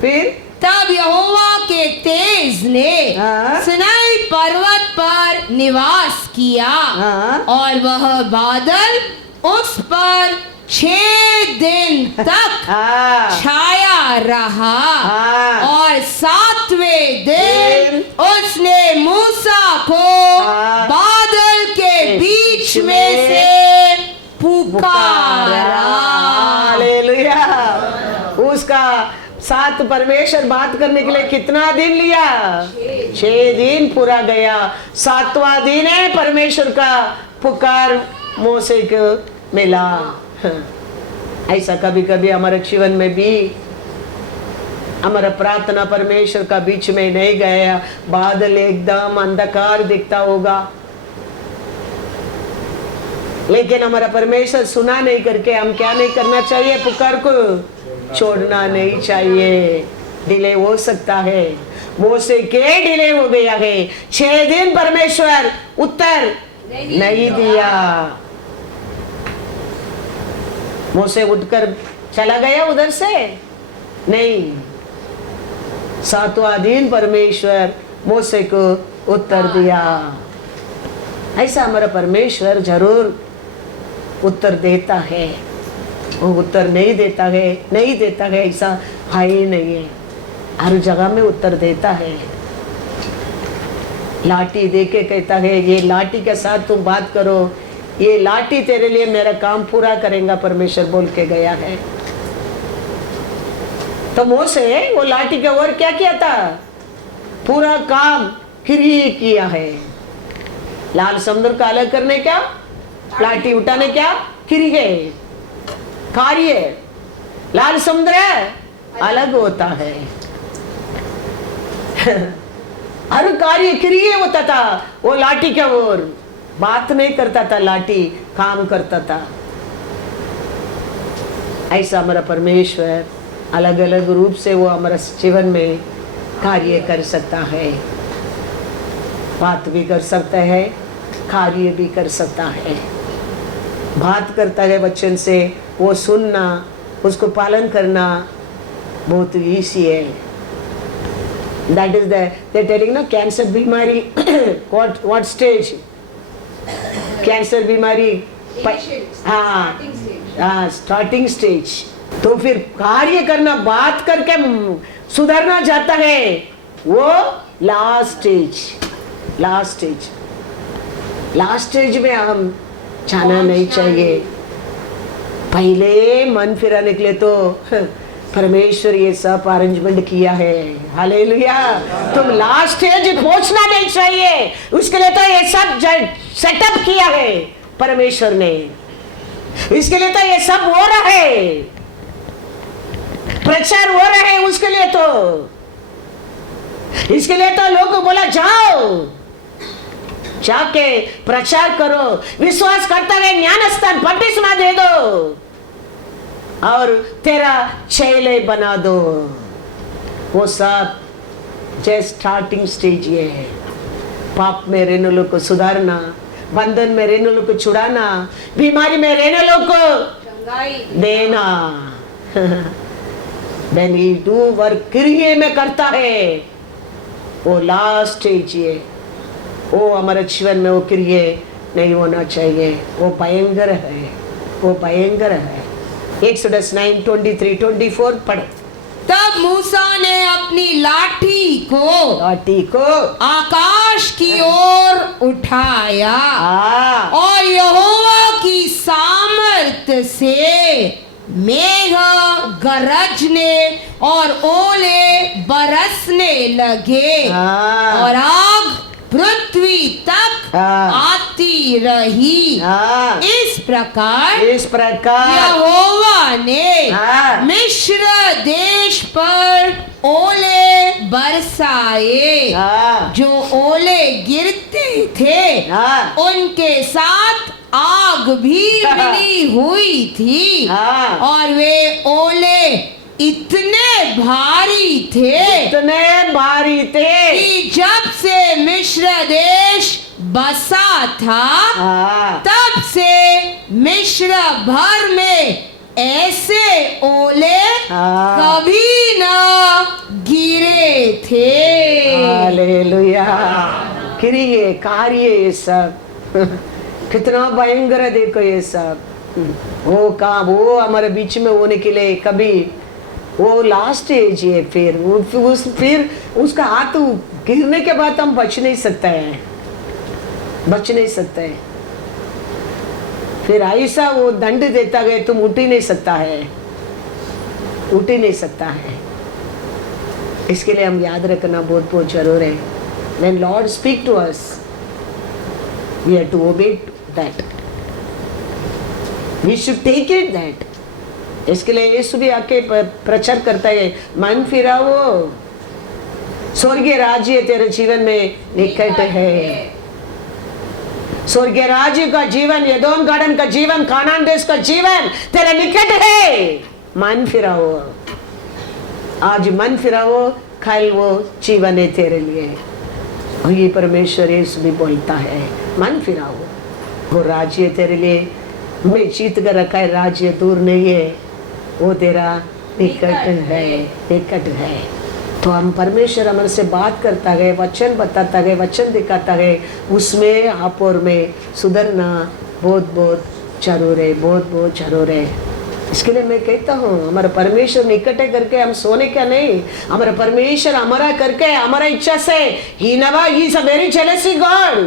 फिर तब यहोवा के तेज ने हाँ। सिनाई पर्वत पर निवास किया। हाँ। और वह बादल उस पर 6 दिन तक हाँ। छाया रहा। हाँ। और 7वें दिन उसने मूसा को हाँ। बादल के बीच में से पुकारा। हालेलुया। उसका साथ परमेश्वर बात करने के लिए कितना दिन लिया? 6 दिन पूरा गया। 7वां दिन है परमेश्वर का पुकार मूसा को मिला। ऐसा कभी कभी हमारे जीवन में भी हमारा प्रार्थना परमेश्वर का बीच में नहीं गया, बादल एकदम अंधकार दिखता होगा, लेकिन हमारा परमेश्वर सुना नहीं करके हम क्या नहीं करना चाहिए? पुकार को छोड़ना नहीं चाहिए। डिले हो सकता है, मूसा के डिले हो गया है। 6 दिन परमेश्वर उत्तर नहीं दिया। मूसा उठकर चला गया उधर से? नहीं। 7वां दिन परमेश्वर मूसा को उत्तर दिया। ऐसा हमारा परमेश्वर जरूर उत्तर देता है। वो उत्तर नहीं देता है ऐसा है ही नहीं है। हर जगह में उत्तर देता है। लाठी देके कहता है ये लाठी के साथ तुम बात करो, ये लाठी तेरे लिए मेरा काम पूरा करेगा, परमेश्वर बोल के गया है। तो मूसा वो लाठी के और क्या किया था? पूरा काम क्रिया किया है। लाल समुद्र का अलग करने क्या, लाठी उठाने क्या क्रिया कार्य। लाल समुद्र अलग होता है। हर कार्य क्रिया होता था। वो लाठी क्या और बात नहीं करता था, लाठी काम करता था। ऐसा हमारा परमेश्वर अलग अलग रूप से वो हमारे जीवन में कार्य कर सकता है। बात भी कर सकता है, कार्य भी कर सकता है। बात करता है वचन से, वो सुनना, उसको पालन करना बहुत ईजी है। दैट इज दे टेलिंग ना, कैंसर बीमारी व्हाट स्टेज? कैंसर बीमारी हाँ स्टार्टिंग स्टेज। तो फिर कार्य करना, बात करके सुधरना जाता है, वो लास्ट स्टेज में हम जाना नहीं चाहिए। पहले मन फिराने के लिए तो परमेश्वर ये सब अरेंजमेंट किया है। हालेलुया। तुम लास्ट स्टेज पहुंचना नहीं चाहिए, उसके लिए तो ये सब सेटअप किया है परमेश्वर ने। इसके लिए तो ये सब हो रहा है, प्रचार हो रहा है उसके लिए। तो इसके लिए तो लोगों को बोला जाओ, जाके प्रचार करो, विश्वास करता है, ज्ञान स्थान बपतिस्मा दे दो और तेरा चेले बना दो। वो सब जस्ट स्टार्टिंग स्टेज ये है। पाप में रहने लोग को सुधारना, बंधन में रहने लोग को छुड़ाना, बीमारी में रहने लोग को देना। When he do work क्रिया में करता है, वो लास्ट स्टेज ये। वो हमारे जीवन में वो क्रिया नहीं होना चाहिए। वो भयंकर है, वो भयंकर है। एक्सोडस 9:23-24 पढ़े। तब मूसा ने अपनी लाठी को आकाश की ओर उठाया और यहोवा की सामर्थ से मेघ गरजने और ओले बरसने लगे और आग पृथ्वी तक आती रही। हाँ, इस प्रकार यहोवा यहोवा ने हाँ। मिस्र देश पर ओले बरसाए। हाँ, जो ओले गिरते थे हाँ, उनके साथ आग भी मिली हुई थी। हाँ। और वे ओले इतने भारी थे इतने भारी थे कि जब से मिस्र देश बसा था हाँ, तब से मिस्र भर में ऐसे ओले हाँ। कभी न गिरे थे। हालेलुया। क्रिए कार्य ये सब कितना भयंकर है, देखो ये सब। वो हमारे बीच में होने के लिए कभी वो लास्ट एज है, फिर उसका हाथ गिरने के बाद हम बच नहीं सकते हैं, बच नहीं सकते हैं। फिर ऐसा वो दंड देता गया, तुम उठ ही नहीं सकता है, उठ ही नहीं सकता है। इसके लिए हम याद रखना बहुत बहुत जरूर है। When Lord speak to us, we have to obey that. We should take it that. इसके लिए यीशु भी आके प्रचार करता है, मन फिराओ, स्वर्गीय राज्य तेरे जीवन में निकट है। स्वर्गीय राज्य का जीवन, यदोम गार्डन का जीवन, कानान देश का जीवन तेरे निकट है। मन फिराओ, आज मन फिराओ, कल वो जीवन है तेरे लिए। और ये परमेश्वर यीशु भी बोलता है, मन फिराओ, वो राज्य तेरे लिए मैं जीत कर रखा है, राज्य दूर नहीं है, वो तेरा निकट है, निकट है। तो हम परमेश्वर हमारे से बात करता गए, वचन बताता गए, वचन दिखाता गए, उसमें आप और में सुधरना बहुत बहुत जरूर है, बहुत बहुत जरूर है। इसके लिए मैं कहता हूँ, हमारा परमेश्वर निकट है करके हम सोने का नहीं, हमारा परमेश्वर हमारा करके हमारा इच्छा से he is a very jealousy God.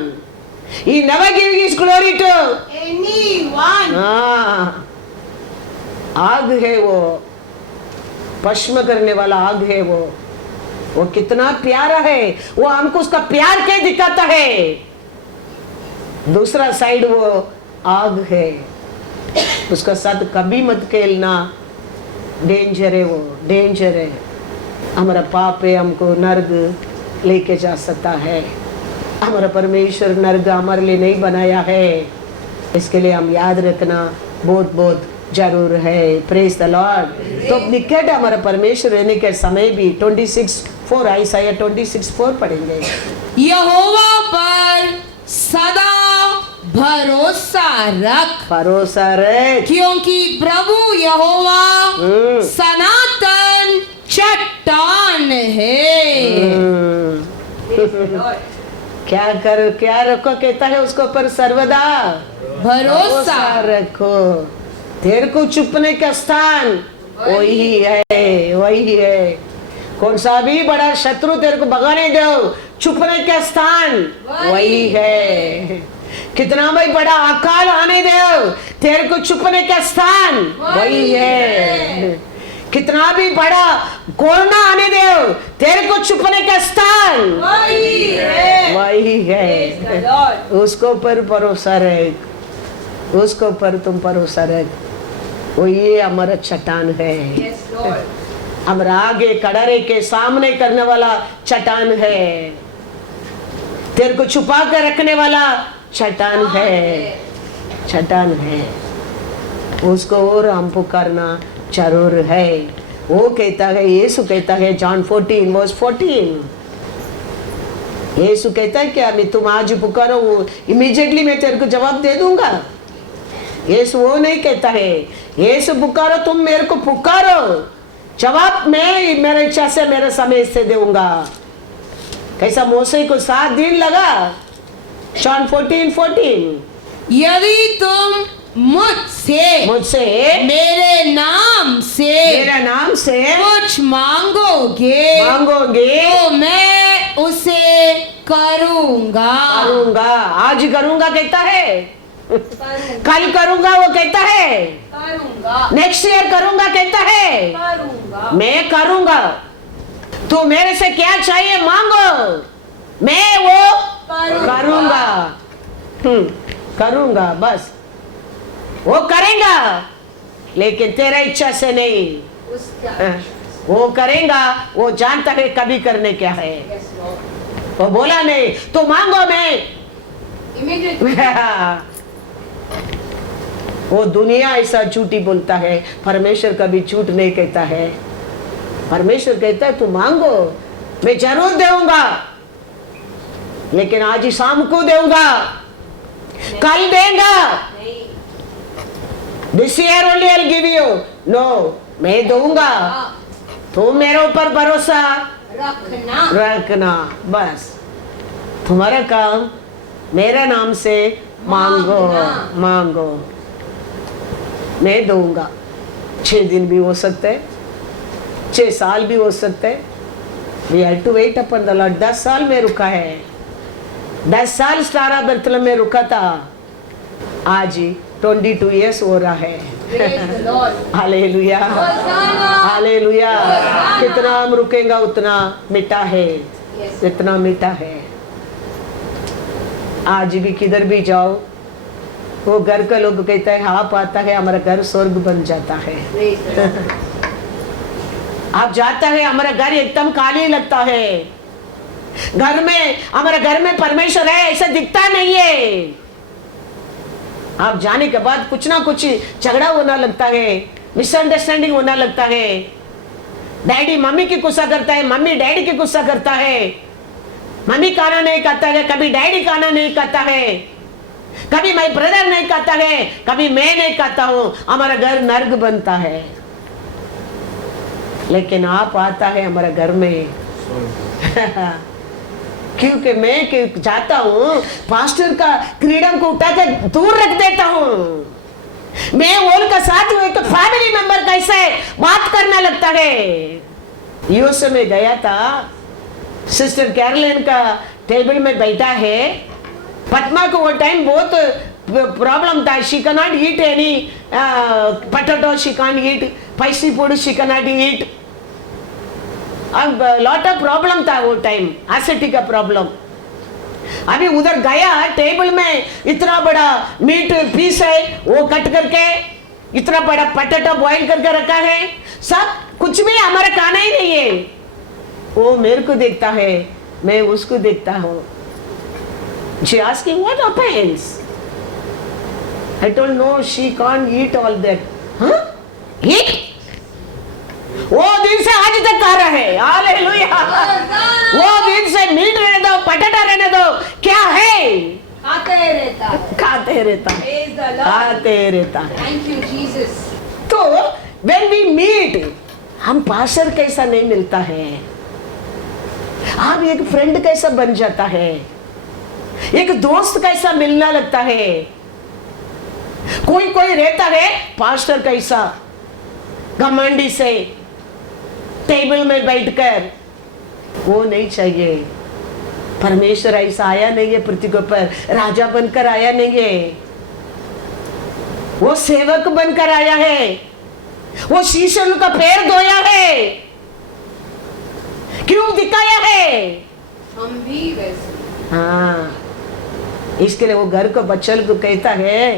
He never give his glory to anyone. हाँ, आग है वो, भस्म करने वाला आग है वो कितना प्यारा है, वो हमको उसका प्यार के दिखाता है। दूसरा साइड वो आग है, उसका साथ कभी मत खेलना, डेंजर है, वो डेंजर है। हमारा पाप है, हमको नर्क लेके जा सकता है। हमारा परमेश्वर नर्क हमारे लिए नहीं बनाया है, इसके लिए हम याद रखना बहुत बहुत जरूर है। Praise the Lord. तो निकट हमारा परमेश्वर रहने के समय भी 26:4 आइसाया 26:4 पढ़ेंगे। यहोवा पर सदा भरोसा रख, क्योंकि प्रभु यहोवा सनातन चट्टान है। क्या रखो कहता है, उसको पर सर्वदा भरोसा रखो। तेरे को छुपने का स्थान वही है, वही है। कौन सा भी बड़ा शत्रु तेरे को भगाने दो, छुपने का स्थान वही है। कितना भी बड़ा अकाल आने दो, तेरे को छुपने का स्थान वही है। कितना भी बड़ा कोरोना आने दो, तेरे को छुपने का स्थान वही है, वही है। उसको पर भरोसा रख, उसको पर तुम भरोसा रख, वो ये हमारा चट्टान है। हमारा आगे कड़ारे के सामने करने वाला चट्टान है, तेरे को छुपा कर रखने वाला चट्टान है, चट्टान है। उसको और हम पुकारना जरूर है। वो कहता है, यीशु कहता है, जॉन 14:14, यीशु कहता है क्या, मैं तुम आज पुकारो, इमीडिएटली मैं तेरे को जवाब दे दूंगा। यीशु वो नहीं कहता है, यीशु पुकारो, तुम मेरे को पुकारो, जवाब मैं मेरे इच्छा से मेरे समय से दूंगा। कैसा मूसा को 7 दिन लगा। जॉन 14:14, यदि तुम मुझसे मेरे नाम से कुछ मांगोगे तो मैं उसे करूंगा। आज करूंगा कहता है, कल करूंगा वो कहता है, नेक्स्ट ईयर करूंगा कहता है, मैं करूंगा। तो मेरे से क्या चाहिए मांगो, मैं वो करूंगा। करूंगा, बस वो करेगा, लेकिन तेरा इच्छा से नहीं। उसका वो करेगा, वो जानता है कभी करने क्या है। Yes, Lord. वो बोला नहीं तो मांगो मैं। Immediately. वो दुनिया ऐसा झूठी बोलता है, परमेश्वर कभी झूठ नहीं कहता है। परमेश्वर कहता है तू मांगो, मैं जरूर दूंगा, लेकिन आज ही शाम को दूंगा, कल देगा। नहीं। This year only I give you. No, मैं दूंगा, तुम मेरे ऊपर भरोसा रखना। रखना। बस तुम्हारा काम मेरा नाम से मांगो, मांगना। मांगो, मैं दूंगा। 6 दिन भी हो सकते हैं, 6 साल भी हो सकते हैं। We have to wait upon the Lord. 10 साल में रुका है, 10 साल स्टारा बर्थलम में रुका था, आज ही 22 years हो रहा है। Praise the Lord. Hallelujah, Hosanna. Hallelujah. कितना हम रुकेंगा उतना मीठा है, Yes. इतना मीठा है। आज भी किधर भी जाओ, वो घर का लोग कहता है हाँ पाता है, हमारा घर स्वर्ग बन जाता है। Praise the Lord. आप जाता है हमारा घर एकदम खाली लगता है, घर में हमारा घर में परमेश्वर है ऐसा दिखता नहीं है। आप जाने के बाद कुछ ना कुछ झगड़ा होना लगता है, मिसअंडरस्टैंडिंग होना लगता है। डैडी मम्मी की गुस्सा करता है, मम्मी डैडी की गुस्सा करता है, मम्मी खाना नहीं खाता है, कभी डैडी खाना नहीं खाता है, कभी मैं ब्रदर नहीं खाता है, कभी मैं नहीं खाता हूं, हमारा घर नर्क बनता है। लेकिन आप आता है हमारा घर में क्योंकि मैं जाता हूँ, पास्टर का क्रीडम को उठाकर दूर रख देता हूँ। मैं उनका साथ हुए तो फैमिली मेंबर कैसे बात करना लगता है। यूएस में गया था, सिस्टर कैरोलिन का टेबल में बैठा है। पद्मा को वो टाइम बहुत प्रॉब्लम था, she can not eat any potato, she can eat spicy food, she can not eat. अब लॉट ऑफ प्रॉब्लम था वो टाइम, एसिडिटी का प्रॉब्लम। अभी उधर गया, टेबल में इतना बड़ा मीट पीस है, वो कट करके इतना बड़ा पोटैटो बॉईल करके रखा है, सब कुछ भी हमारा खाना ही नहीं है। वो मेरे को देखता है, मैं उसको देखता हूँ। She asking what happens? I told no, she can't eat all that. Huh? Eat? वो दिन से आज तक खा रहा है। हालेलुया। वो दिन से मीट रहने दो, पटाटा रहने दो, क्या है खाते रहता। खाते रहता, Praise the Lord. खाते रहता। Thank you, Jesus. तो when we meet, हम पास्टर कैसा नहीं मिलता है, आप एक फ्रेंड कैसा बन जाता है, एक दोस्त कैसा मिलना लगता है। कोई कोई रहता है पास्टर कैसा घमंडी से टेबल में बैठकर, वो नहीं चाहिए। परमेश्वर ऐसा आया नहीं है पृथ्वी के ऊपर, राजा बनकर आया नहीं है, वो सेवक बनकर आया है, वो शीशों का पैर धोया है, क्यों दिखाया है। हम भी वैसे। हाँ, इसके लिए वो घर को बच्चल को कहता है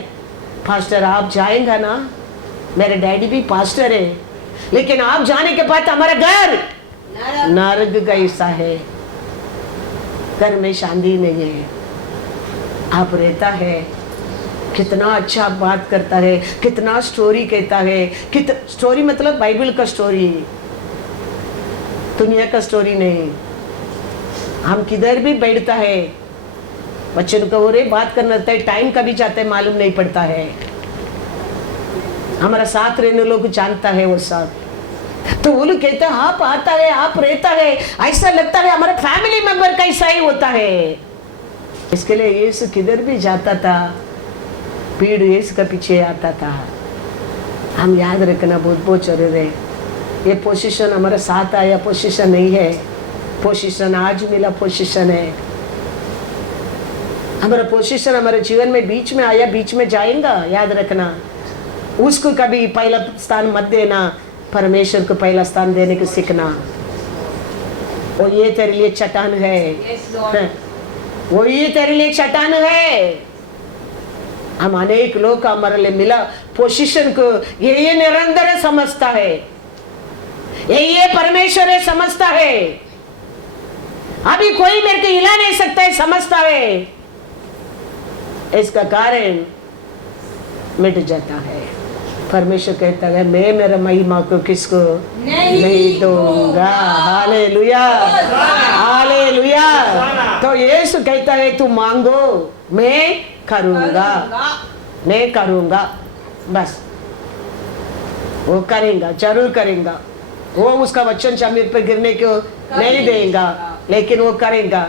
पास्टर आप जाएंगा ना, मेरे डैडी भी पास्टर है, लेकिन आप जाने के बाद हमारा घर नरक का हिस्सा है, घर में शांति नहीं है। आप रहता है, कितना अच्छा बात करता है, कितना स्टोरी कहता है, स्टोरी मतलब बाइबल का स्टोरी, दुनिया का स्टोरी नहीं। हम किधर भी बैठता है, बच्चों को रे बात करना रहता है, टाइम कभी जाता है मालूम नहीं पड़ता है। हमारा साथ रहने लोग जानता है वो सब, तो वो लोग कहते हैं आप आता है, आप रहता है, ऐसा लगता है हमारा फैमिली मेंबर कैसा ही होता है। इसके लिए यीशु किधर भी जाता था, भीड़ यीशु का पीछे आता था। हम याद रखना बहुत बहुत जरूरी है। ये पोजीशन हमारा साथ आया पोजीशन नहीं है, पोजीशन आज मिला पोजीशन है। हमारा पोजीशन हमारे जीवन में बीच में आया, बीच में जाएगा, याद रखना। उसको कभी पहला स्थान मत देना, परमेश्वर को पहला स्थान देने को सीखना। और ये तेरे लिए चट्टान है, Yes, Lord. वो ये तेरे लिए चट्टान है। हम अनेक लोग का हमारे लिए मिला पोजीशन को ये निरंतर समझता है, ये परमेश्वर है समझता है, अभी कोई मेरे को हिला नहीं सकता है समझता है, इसका कारण मिट जाता है। परमेश्वर कहता है मैं मेरा महिमा को किसको नहीं दूंगा। Hallelujah, hallelujah. तो यीशु कहता है तू मांगो मैं करूंगा, मैं करूंगा, बस वो करेगा, जरूर करेगा। वो उसका वचन जमीन पर गिरने को नहीं देगा, लेकिन वो करेगा।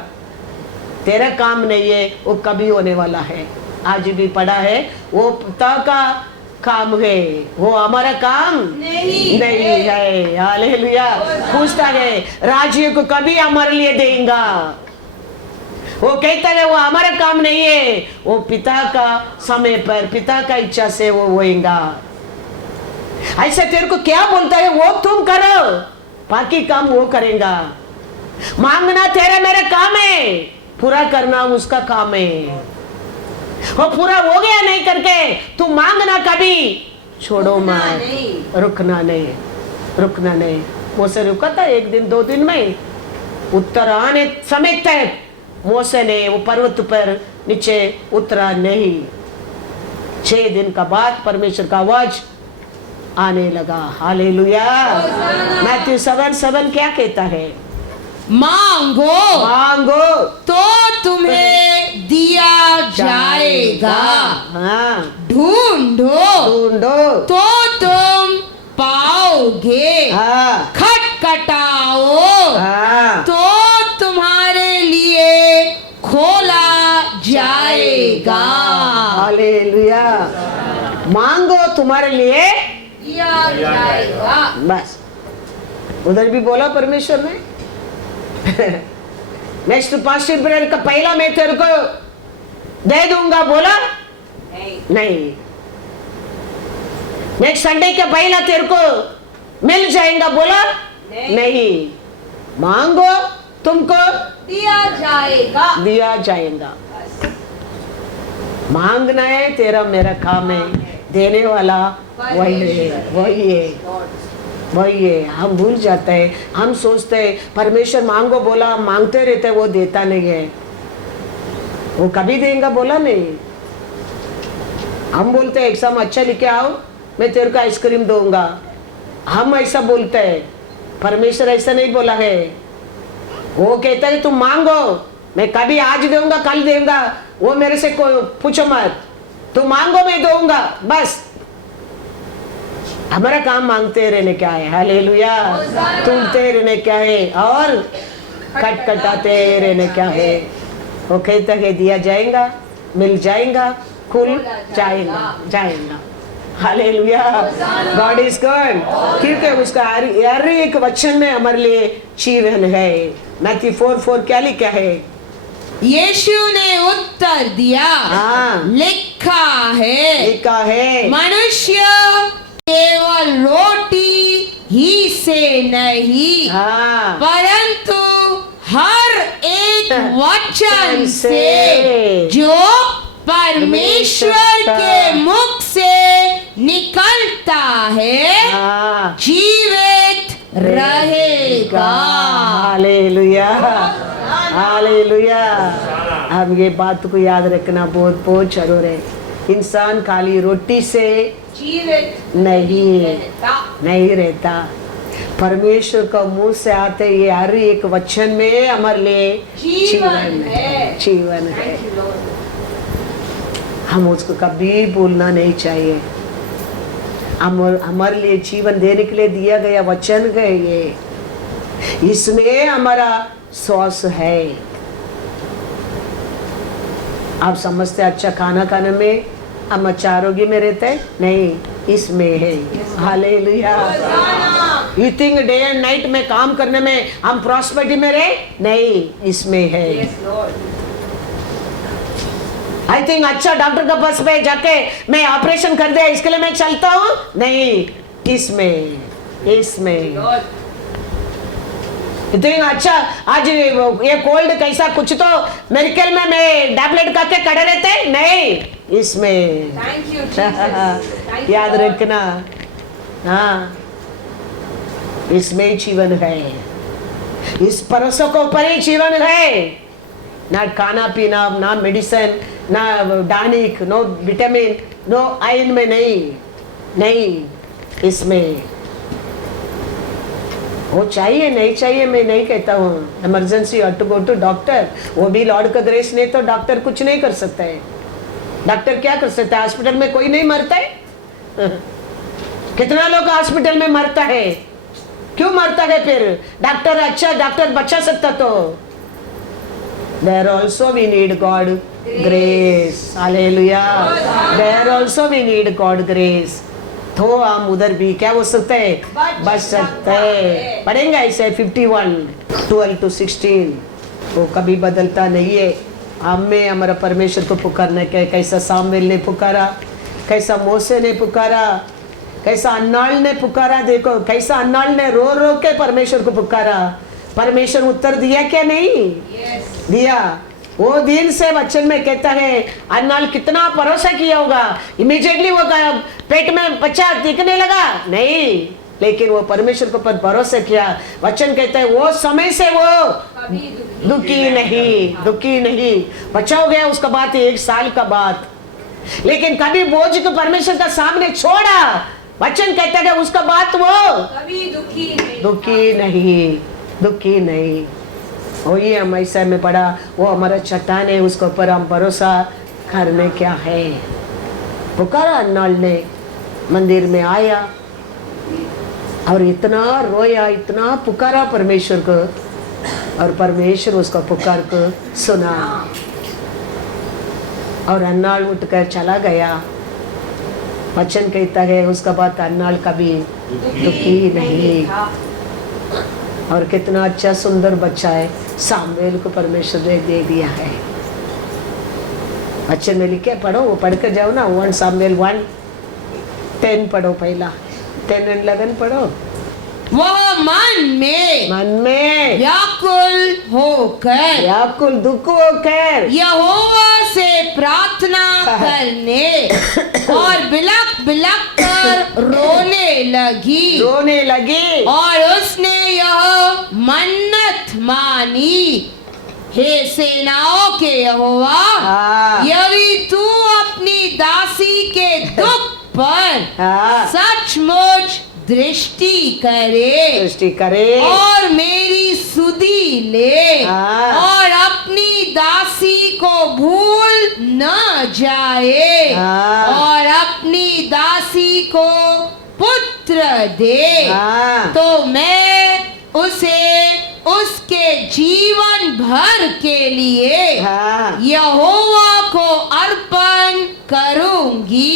तेरा काम नहीं है, वो कभी होने वाला है। आज भी पढ़ा है वो पिता का काम है, वो हमारा काम नहीं है। हालेलुया। पूछता है राज्य को कभी हमारे लिए देगा। वो कहता है वो हमारा काम नहीं है, वो पिता का समय पर पिता का इच्छा से वो होएगा। ऐसा तेरे को क्या बोलता है वो तुम करो, बाकी काम वो करेगा। मांगना तेरा मेरा काम है, पूरा करना उसका काम है। वो पूरा हो गया नहीं करके तू मांगना कभी छोड़ो मत, रुकना नहीं, रुकना नहीं। मोसे रुका था 1 दिन 2 दिन में, उत्तर आने समय तक मोसे ने वो पर्वत पर नीचे उतरा नहीं। 6 दिन का बाद परमेश्वर का आवाज आने लगा। हालेलुया। मैथ्यू 7:7 क्या कहता है? मांगो मांगो तो तुम्हें दिया जाएगा, हाँ, ढूंढो ढूंढो तो तुम पाओगे, हाँ, खटखटाओ हाँ, तो तुम्हारे लिए खोला जाएगा। हालेलुया। मांगो तुम्हारे लिए दिया जाएगा। बस उधर भी बोला परमेश्वर ने। नेक्स्ट पास्टर ब्रदर का पहला मैं तेरे को दे दूंगा बोला नहीं। नेक्स्ट संडे का पहला तेरे को मिल जाएगा बोला नहीं। मांगो तुमको दिया जाएगा, दिया जाएगा। मांगना है तेरा मेरा काम है, देने वाला वही है, वही है, वही है। हम भूल जाते हैं, हम सोचते हैं परमेश्वर मांगो बोला, हम मांगते रहते हैं, वो देता नहीं है। वो कभी देगा बोला नहीं। हम बोलते हैं एग्जाम अच्छा लिखे आओ मैं तेरे को आइसक्रीम दूंगा, हम ऐसा बोलते हैं। परमेश्वर ऐसा नहीं बोला है। वो कहता है तुम मांगो, मैं कभी आज दूंगा कल दूंगा, वो मेरे से पूछो मत, तुम मांगो मैं दूंगा, बस। हमारा काम मांगते रहने क्या है। हालेलुया। तुमते रहने क्या है और खटखटाते रहने क्या है। वो कहता है दिया जाएगा, मिल जाएगा, खुल जाएगा, जाएगा। हालेलुया। गॉड इज गुड, क्योंकि उसका हर एक वचन में हमारे लिए जीवन है। मैथ्यू 4:4 क्या लिखा है? यीशु ने उत्तर दिया, हाँ, लिखा है, लिखा है, मनुष्य केवल रोटी ही से नहीं, हाँ, परंतु हर एक वचन से जो परमेश्वर के मुख से निकलता है हाँ, जीवित रहेगा। Hallelujah, hallelujah. हम ये बात को याद रखना बहुत बहुत जरूर है। इंसान खाली रोटी से जीवित नहीं रहता। परमेश्वर का मुंह से आते ये हर एक वचन में हमारे लिए जीवन है, जीवन है। हम उसको कभी भूलना नहीं चाहिए। हमारे लिए जीवन देने के लिए दिया गया वचन है ये, इसमें हमारा श्वास है। आप समझते अच्छा खाना खाने में हम अच्छा आरोग्य में रहते हैं? नहीं, इसमें है। Hallelujah. You think day and night में काम करने में हम प्रॉस्पेरिटी में रहे? नहीं, इसमें है। आई थिंक अच्छा डॉक्टर का पास में जाके मैं ऑपरेशन कर दिया इसके लिए मैं चलता हूँ? नहीं, इसमें, इसमें। इतनी अच्छा आज ये कोल्ड कैसा कुछ तो मेडिकल में मैं टैबलेट खा के खड़े रहते नहीं, इसमें Thank you, Jesus. याद रखना। हाँ, इसमें ही जीवन है, इस परसों को ऊपर ही जीवन है। ना खाना पीना, ना मेडिसिन, ना डानिक, नो विटामिन, नो आयरन में नहीं, इसमें वो चाहिए नहीं चाहिए मैं नहीं कहता हूँ। इमरजेंसी और टू गो टू डॉक्टर, वो भी लॉर्ड का ग्रेस नहीं तो डॉक्टर कुछ नहीं कर सकता है। डॉक्टर क्या कर सकता है? हॉस्पिटल में कोई नहीं मरता है। कितना लोग हॉस्पिटल में मरता है, क्यों मरता है? फिर डॉक्टर अच्छा डॉक्टर बचा सकता तो। There also we need God grace. Hallelujah. There also we need God grace. तो हम उधर भी क्या हो सकते हैं? बच सकते हैं। पढ़ेंगे ऐसे 51 12 to 16। वो कभी बदलता नहीं है। हमें हमारा परमेश्वर को पुकारने के, कैसा सामुएल ने पुकारा, कैसा मूसा ने पुकारा, कैसा अन्नाल ने पुकारा। देखो कैसा अन्नाल ने रो रो के परमेश्वर को पुकारा, परमेश्वर उत्तर दिया क्या? नहीं दिया। वो दिन से वचन में कहता है अन्नाल कितना भरोसा किया होगा, इमीडिएटली वो पेट में बच्चा दिखने लगा नहीं, लेकिन वो परमेश्वर को पर भरोसा किया। वचन कहता है वो समय से वो दुखी नहीं बच्चा हो गया। उसका बात 1 साल का बात, लेकिन कभी बोझ को परमेश्वर का सामने छोड़ा। वचन कहता है उसका बात वो कभी दुखी नहीं। वही हम ऐसा में पढ़ा, वो हमारा चट्टान है, उसके ऊपर हम भरोसा करने क्या है। पुकारा अन्नाल ने, मंदिर में आया और इतना रोया, इतना पुकारा परमेश्वर को, और परमेश्वर उसका पुकार को सुना और अन्नाल उठकर चला गया। वचन कहता है उसका बाद अन्नाल कभी दुखी नहीं। और कितना अच्छा सुंदर बच्चा है, सामुएल को परमेश्वर ने दे दिया है। वचन में लिखे पढ़ो, वो पढ़ कर जाओ ना। 1 सामुएल 1:10 पढ़ो, पहला 10 and 11 पढ़ो। वह मन में व्याकुल दुख होकर यहोवा से प्रार्थना करने और बिलक कर रोने लगी। और उसने यह मन्नत मानी, हे सेनाओं के यहोवा, यदि तू अपनी दासी के दुख पर सचमुच दृष्टि करे और मेरी सुधि ले और अपनी दासी को भूल न जाए और अपनी दासी को पुत्र दे, तो मैं उसे उसके जीवन भर के लिए यहोवा को अर्पण करूंगी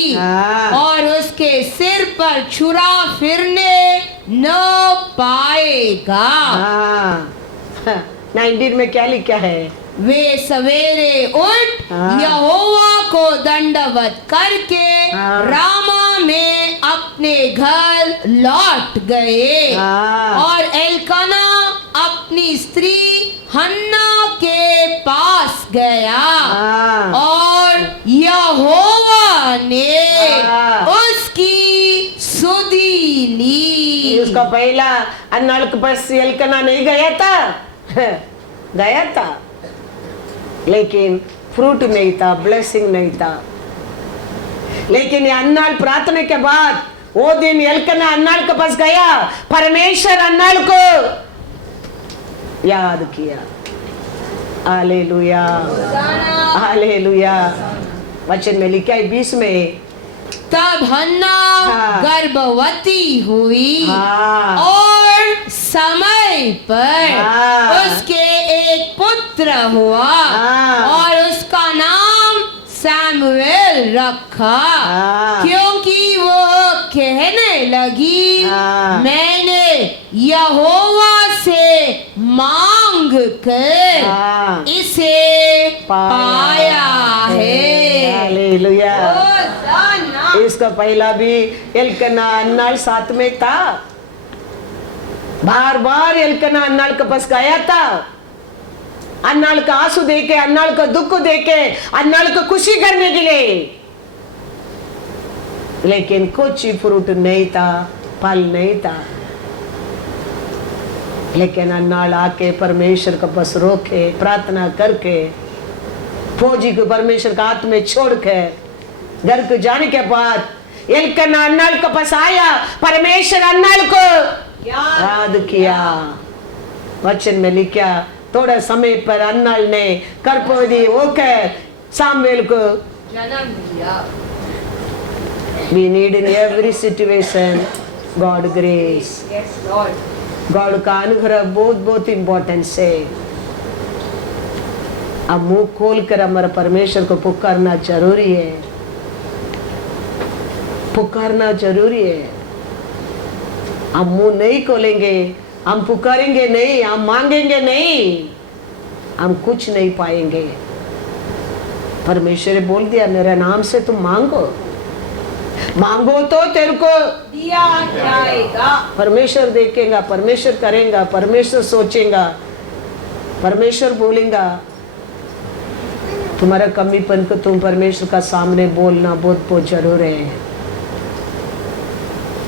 और उसके सिर पर छुरा फिरने न पाएगा। 19 में क्या लिखा है? वे सवेरे उठ यहोवा को दंडवत करके रामा में अपने घर लौट गए और एल्काना अपनी स्त्री हन्ना के पास गया और यहोवा ने उसकी सुधि ली। उसका पहला अन्नाल के पास एल्काना नहीं गया था, लेकिन फ्रूट नहीं था, ब्लेसिंग नहीं था। लेकिन अन्नाल प्रार्थना के बाद वो दिन एल्काना अन्नाल के पास गया, परमेश्वर अन्नाल को याद किया। Hallelujah, hallelujah. वचन में लिखा है 20 में, तब हन्ना गर्भवती हुई और समय पर उसके एक पुत्र हुआ और उसका नाम सैमुएल रखा, क्योंकि वो कहने लगी मैंने यहोवा से मांग कर इसे पाया है। हालेलुया। इसका पहला भी एल्काना अन्नाल साथ में था, बार बार एल्कना अन्नाल के पास गया था, अन्नाल का आंसू देके, अन्नाल का दुख देके, अन्नाल को खुशी करने के लिए, लेकिन कुछ फ्रूट नहीं था, फल नहीं था। लेकिन अन्नाल आके परमेश्वर का पास रोके, प्रार्थना करके, फौजी को परमेश्वर का हाथ में छोड़ के घर को जाने के बाद एल्कना अन्नाल के पास आया, परमेश्वर अन्नाल को याद किया। वचन में लिखा, थोड़ा समय पर अन्नाल ने कर्पवती होकर सामुएल को जन्म दिया। We need in every situation God grace. Yes, Lord. God का अनुग्रह बहुत बहुत इम्पोर्टेंस है। अब मुंह खोल कर हमारा परमेश्वर को पुकारना जरूरी है, पुकारना जरूरी है। हम मुंह नहीं खोलेंगे, हम पुकारेंगे नहीं, हम मांगेंगे नहीं, हम कुछ नहीं पाएंगे। परमेश्वर ने बोल दिया, मेरे नाम से तुम मांगो, मांगो तो तेरे को दिया जाएगा। परमेश्वर देखेगा, परमेश्वर करेगा, परमेश्वर सोचेगा, परमेश्वर बोलेगा। तुम्हारा कमीपन को तुम परमेश्वर का सामने बोलना बहुत बहुत जरूर है।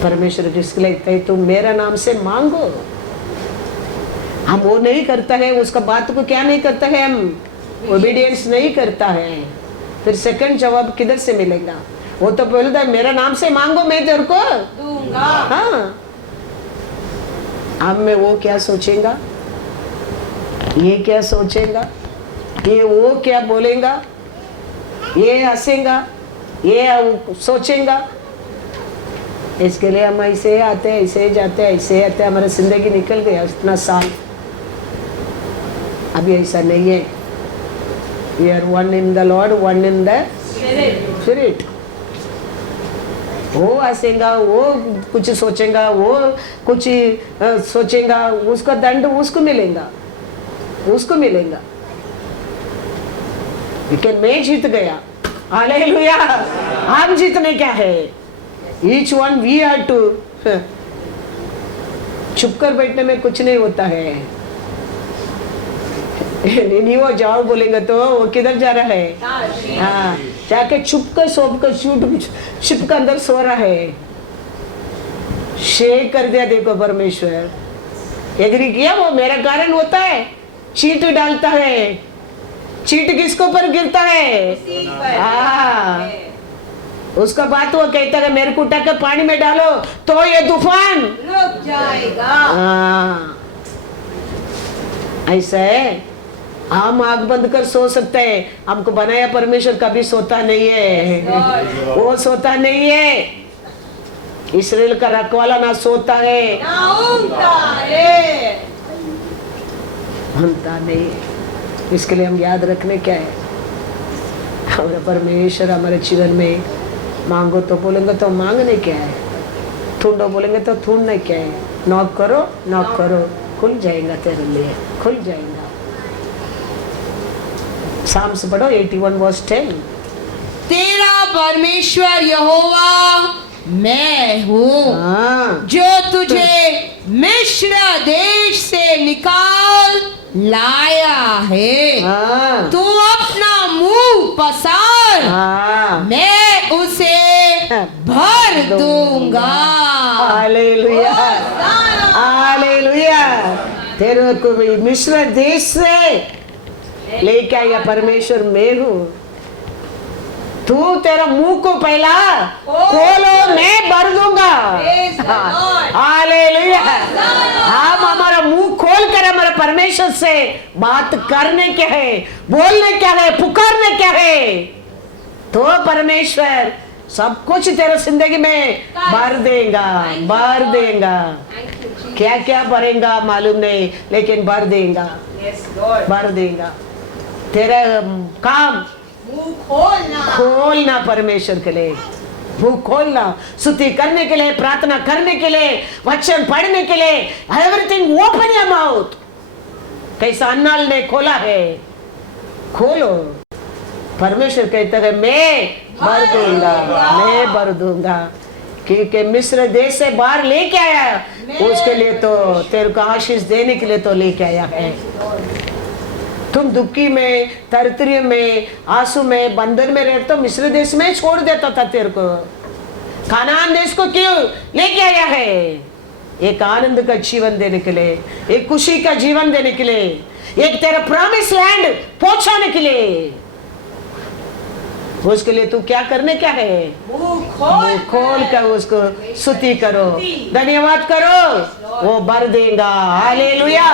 परमेश्वर किसके लिए कहते, तुम मेरा नाम से मांगो। हम वो नहीं करता है, उसका बात को क्या नहीं करता है, हम ओबीडियंस नहीं करता है, फिर सेकंड जवाब किधर से मिलेगा? वो तो बोलता है मेरा नाम से मांगो, मैं तेरे को दूंगा। हाँ, अब मैं वो क्या सोचेगा, ये क्या सोचेगा, ये वो क्या बोलेगा, ये हंसेगा, ये सोचेगा। इसके लिए हम ऐसे आते हैं, ऐसे जाते हैं, ऐसे आते हैं, हमारी जिंदगी निकल गया इतना साल। अभी ऐसा नहीं है। We are one in the Lord, one in the Spirit. वो हंसेगा, वो कुछ सोचेगा, वो कुछ सोचेगा, उसका दंड उसको मिलेगा, उसको मिलेगा। लेकिन मैं जीत गया, हालेलुया। हम जीतने क्या है? Each one we are to चुप कर बैठने में कुछ नहीं होता है। नहीं वो जाओ बोलेंगे तो वो किधर जा रहा है? हाँ, जाके छुप कर सोप कर छिप के अंदर सो रहा है। शेक कर दिया, देखो परमेश्वर एग्री किया, वो मेरा कारण होता है। चीट डालता है, चीट किसको पर गिरता है? हाँ, उसका बात वो कहता है मेरे को उठा के पानी में डालो तो ये तूफान रुक जाएगा। हाँ, ऐसा है। हम आग बंद कर सो सकते हैं, हमको बनाया परमेश्वर कभी सोता नहीं है, वो सोता नहीं है। इस्राएल का रखवाला ना सोता है, ना ऊँगता है, बनता नहीं है। इसके लिए हम याद रखने क्या है, हमारा परमेश्वर हमारे जीवन में मांगो तो बोलेंगे तो मांगने क्या है, ढूंढो बोलेंगे तो ढूंढने क्या है, नॉक करो, नॉक करो, खुल जाएगा तेरे लिए, खुल जाएगा। साम्स पढ़ो 81 वर्स 10। तेरा परमेश्वर यहोवा मैं हूँ, हाँ, जो तुझे मिस्र देश से निकाल लाया है। हाँ, तू अपना मुंह पसार, हाँ, मैं उसे भर दूंगा। Hallelujah, hallelujah. तेरे को मिस्र देश से लेके आया परमेश्वर मैं हूँ। तू तेरा मुंह को पहला खोलो, मैं भर दूंगा। हालेलुया। हम हमारा मुंह खोल कर हमारे परमेश्वर से बात करने क्या है, बोलने क्या है, पुकारने क्या है, तो परमेश्वर सब कुछ तेरे जिंदगी में भर देगा, भर देगा। क्या क्या भरेगा मालूम नहीं, लेकिन भर देगा, भर देगा। तेरा काम मुंह खोलना, खोलना परमेश्वर के लिए, मुंह खोलना, स्तुति करने के लिए, प्रार्थना करने के लिए, वचन पढ़ने के लिए। Everything open your mouth. कैसा अन्नाल ने खोला है, खोलो। परमेश्वर कहता है मैं भर दूंगा, मैं भर दूंगा। क्योंकि मिस्र देश से बाहर लेके आया, उसके लिए तो तेरे को आशीष देने के लिए तो लेके आया है। तुम दुखी में, तरतरी में, आंसू में, बंधन में रहते तो मिस्र देश में छोड़ देता था तेरे को। कानान देश को क्यों लेके आया है? एक आनंद का जीवन देने के लिए, एक खुशी का जीवन देने के लिए, एक तेरा प्रॉमिस लैंड पहुंचाने के लिए। उसके लिए तू क्या करने क्या है? मुंह खोल कर उसको स्तुति करो, धन्यवाद करो, वो भर देगा। हालेलुया।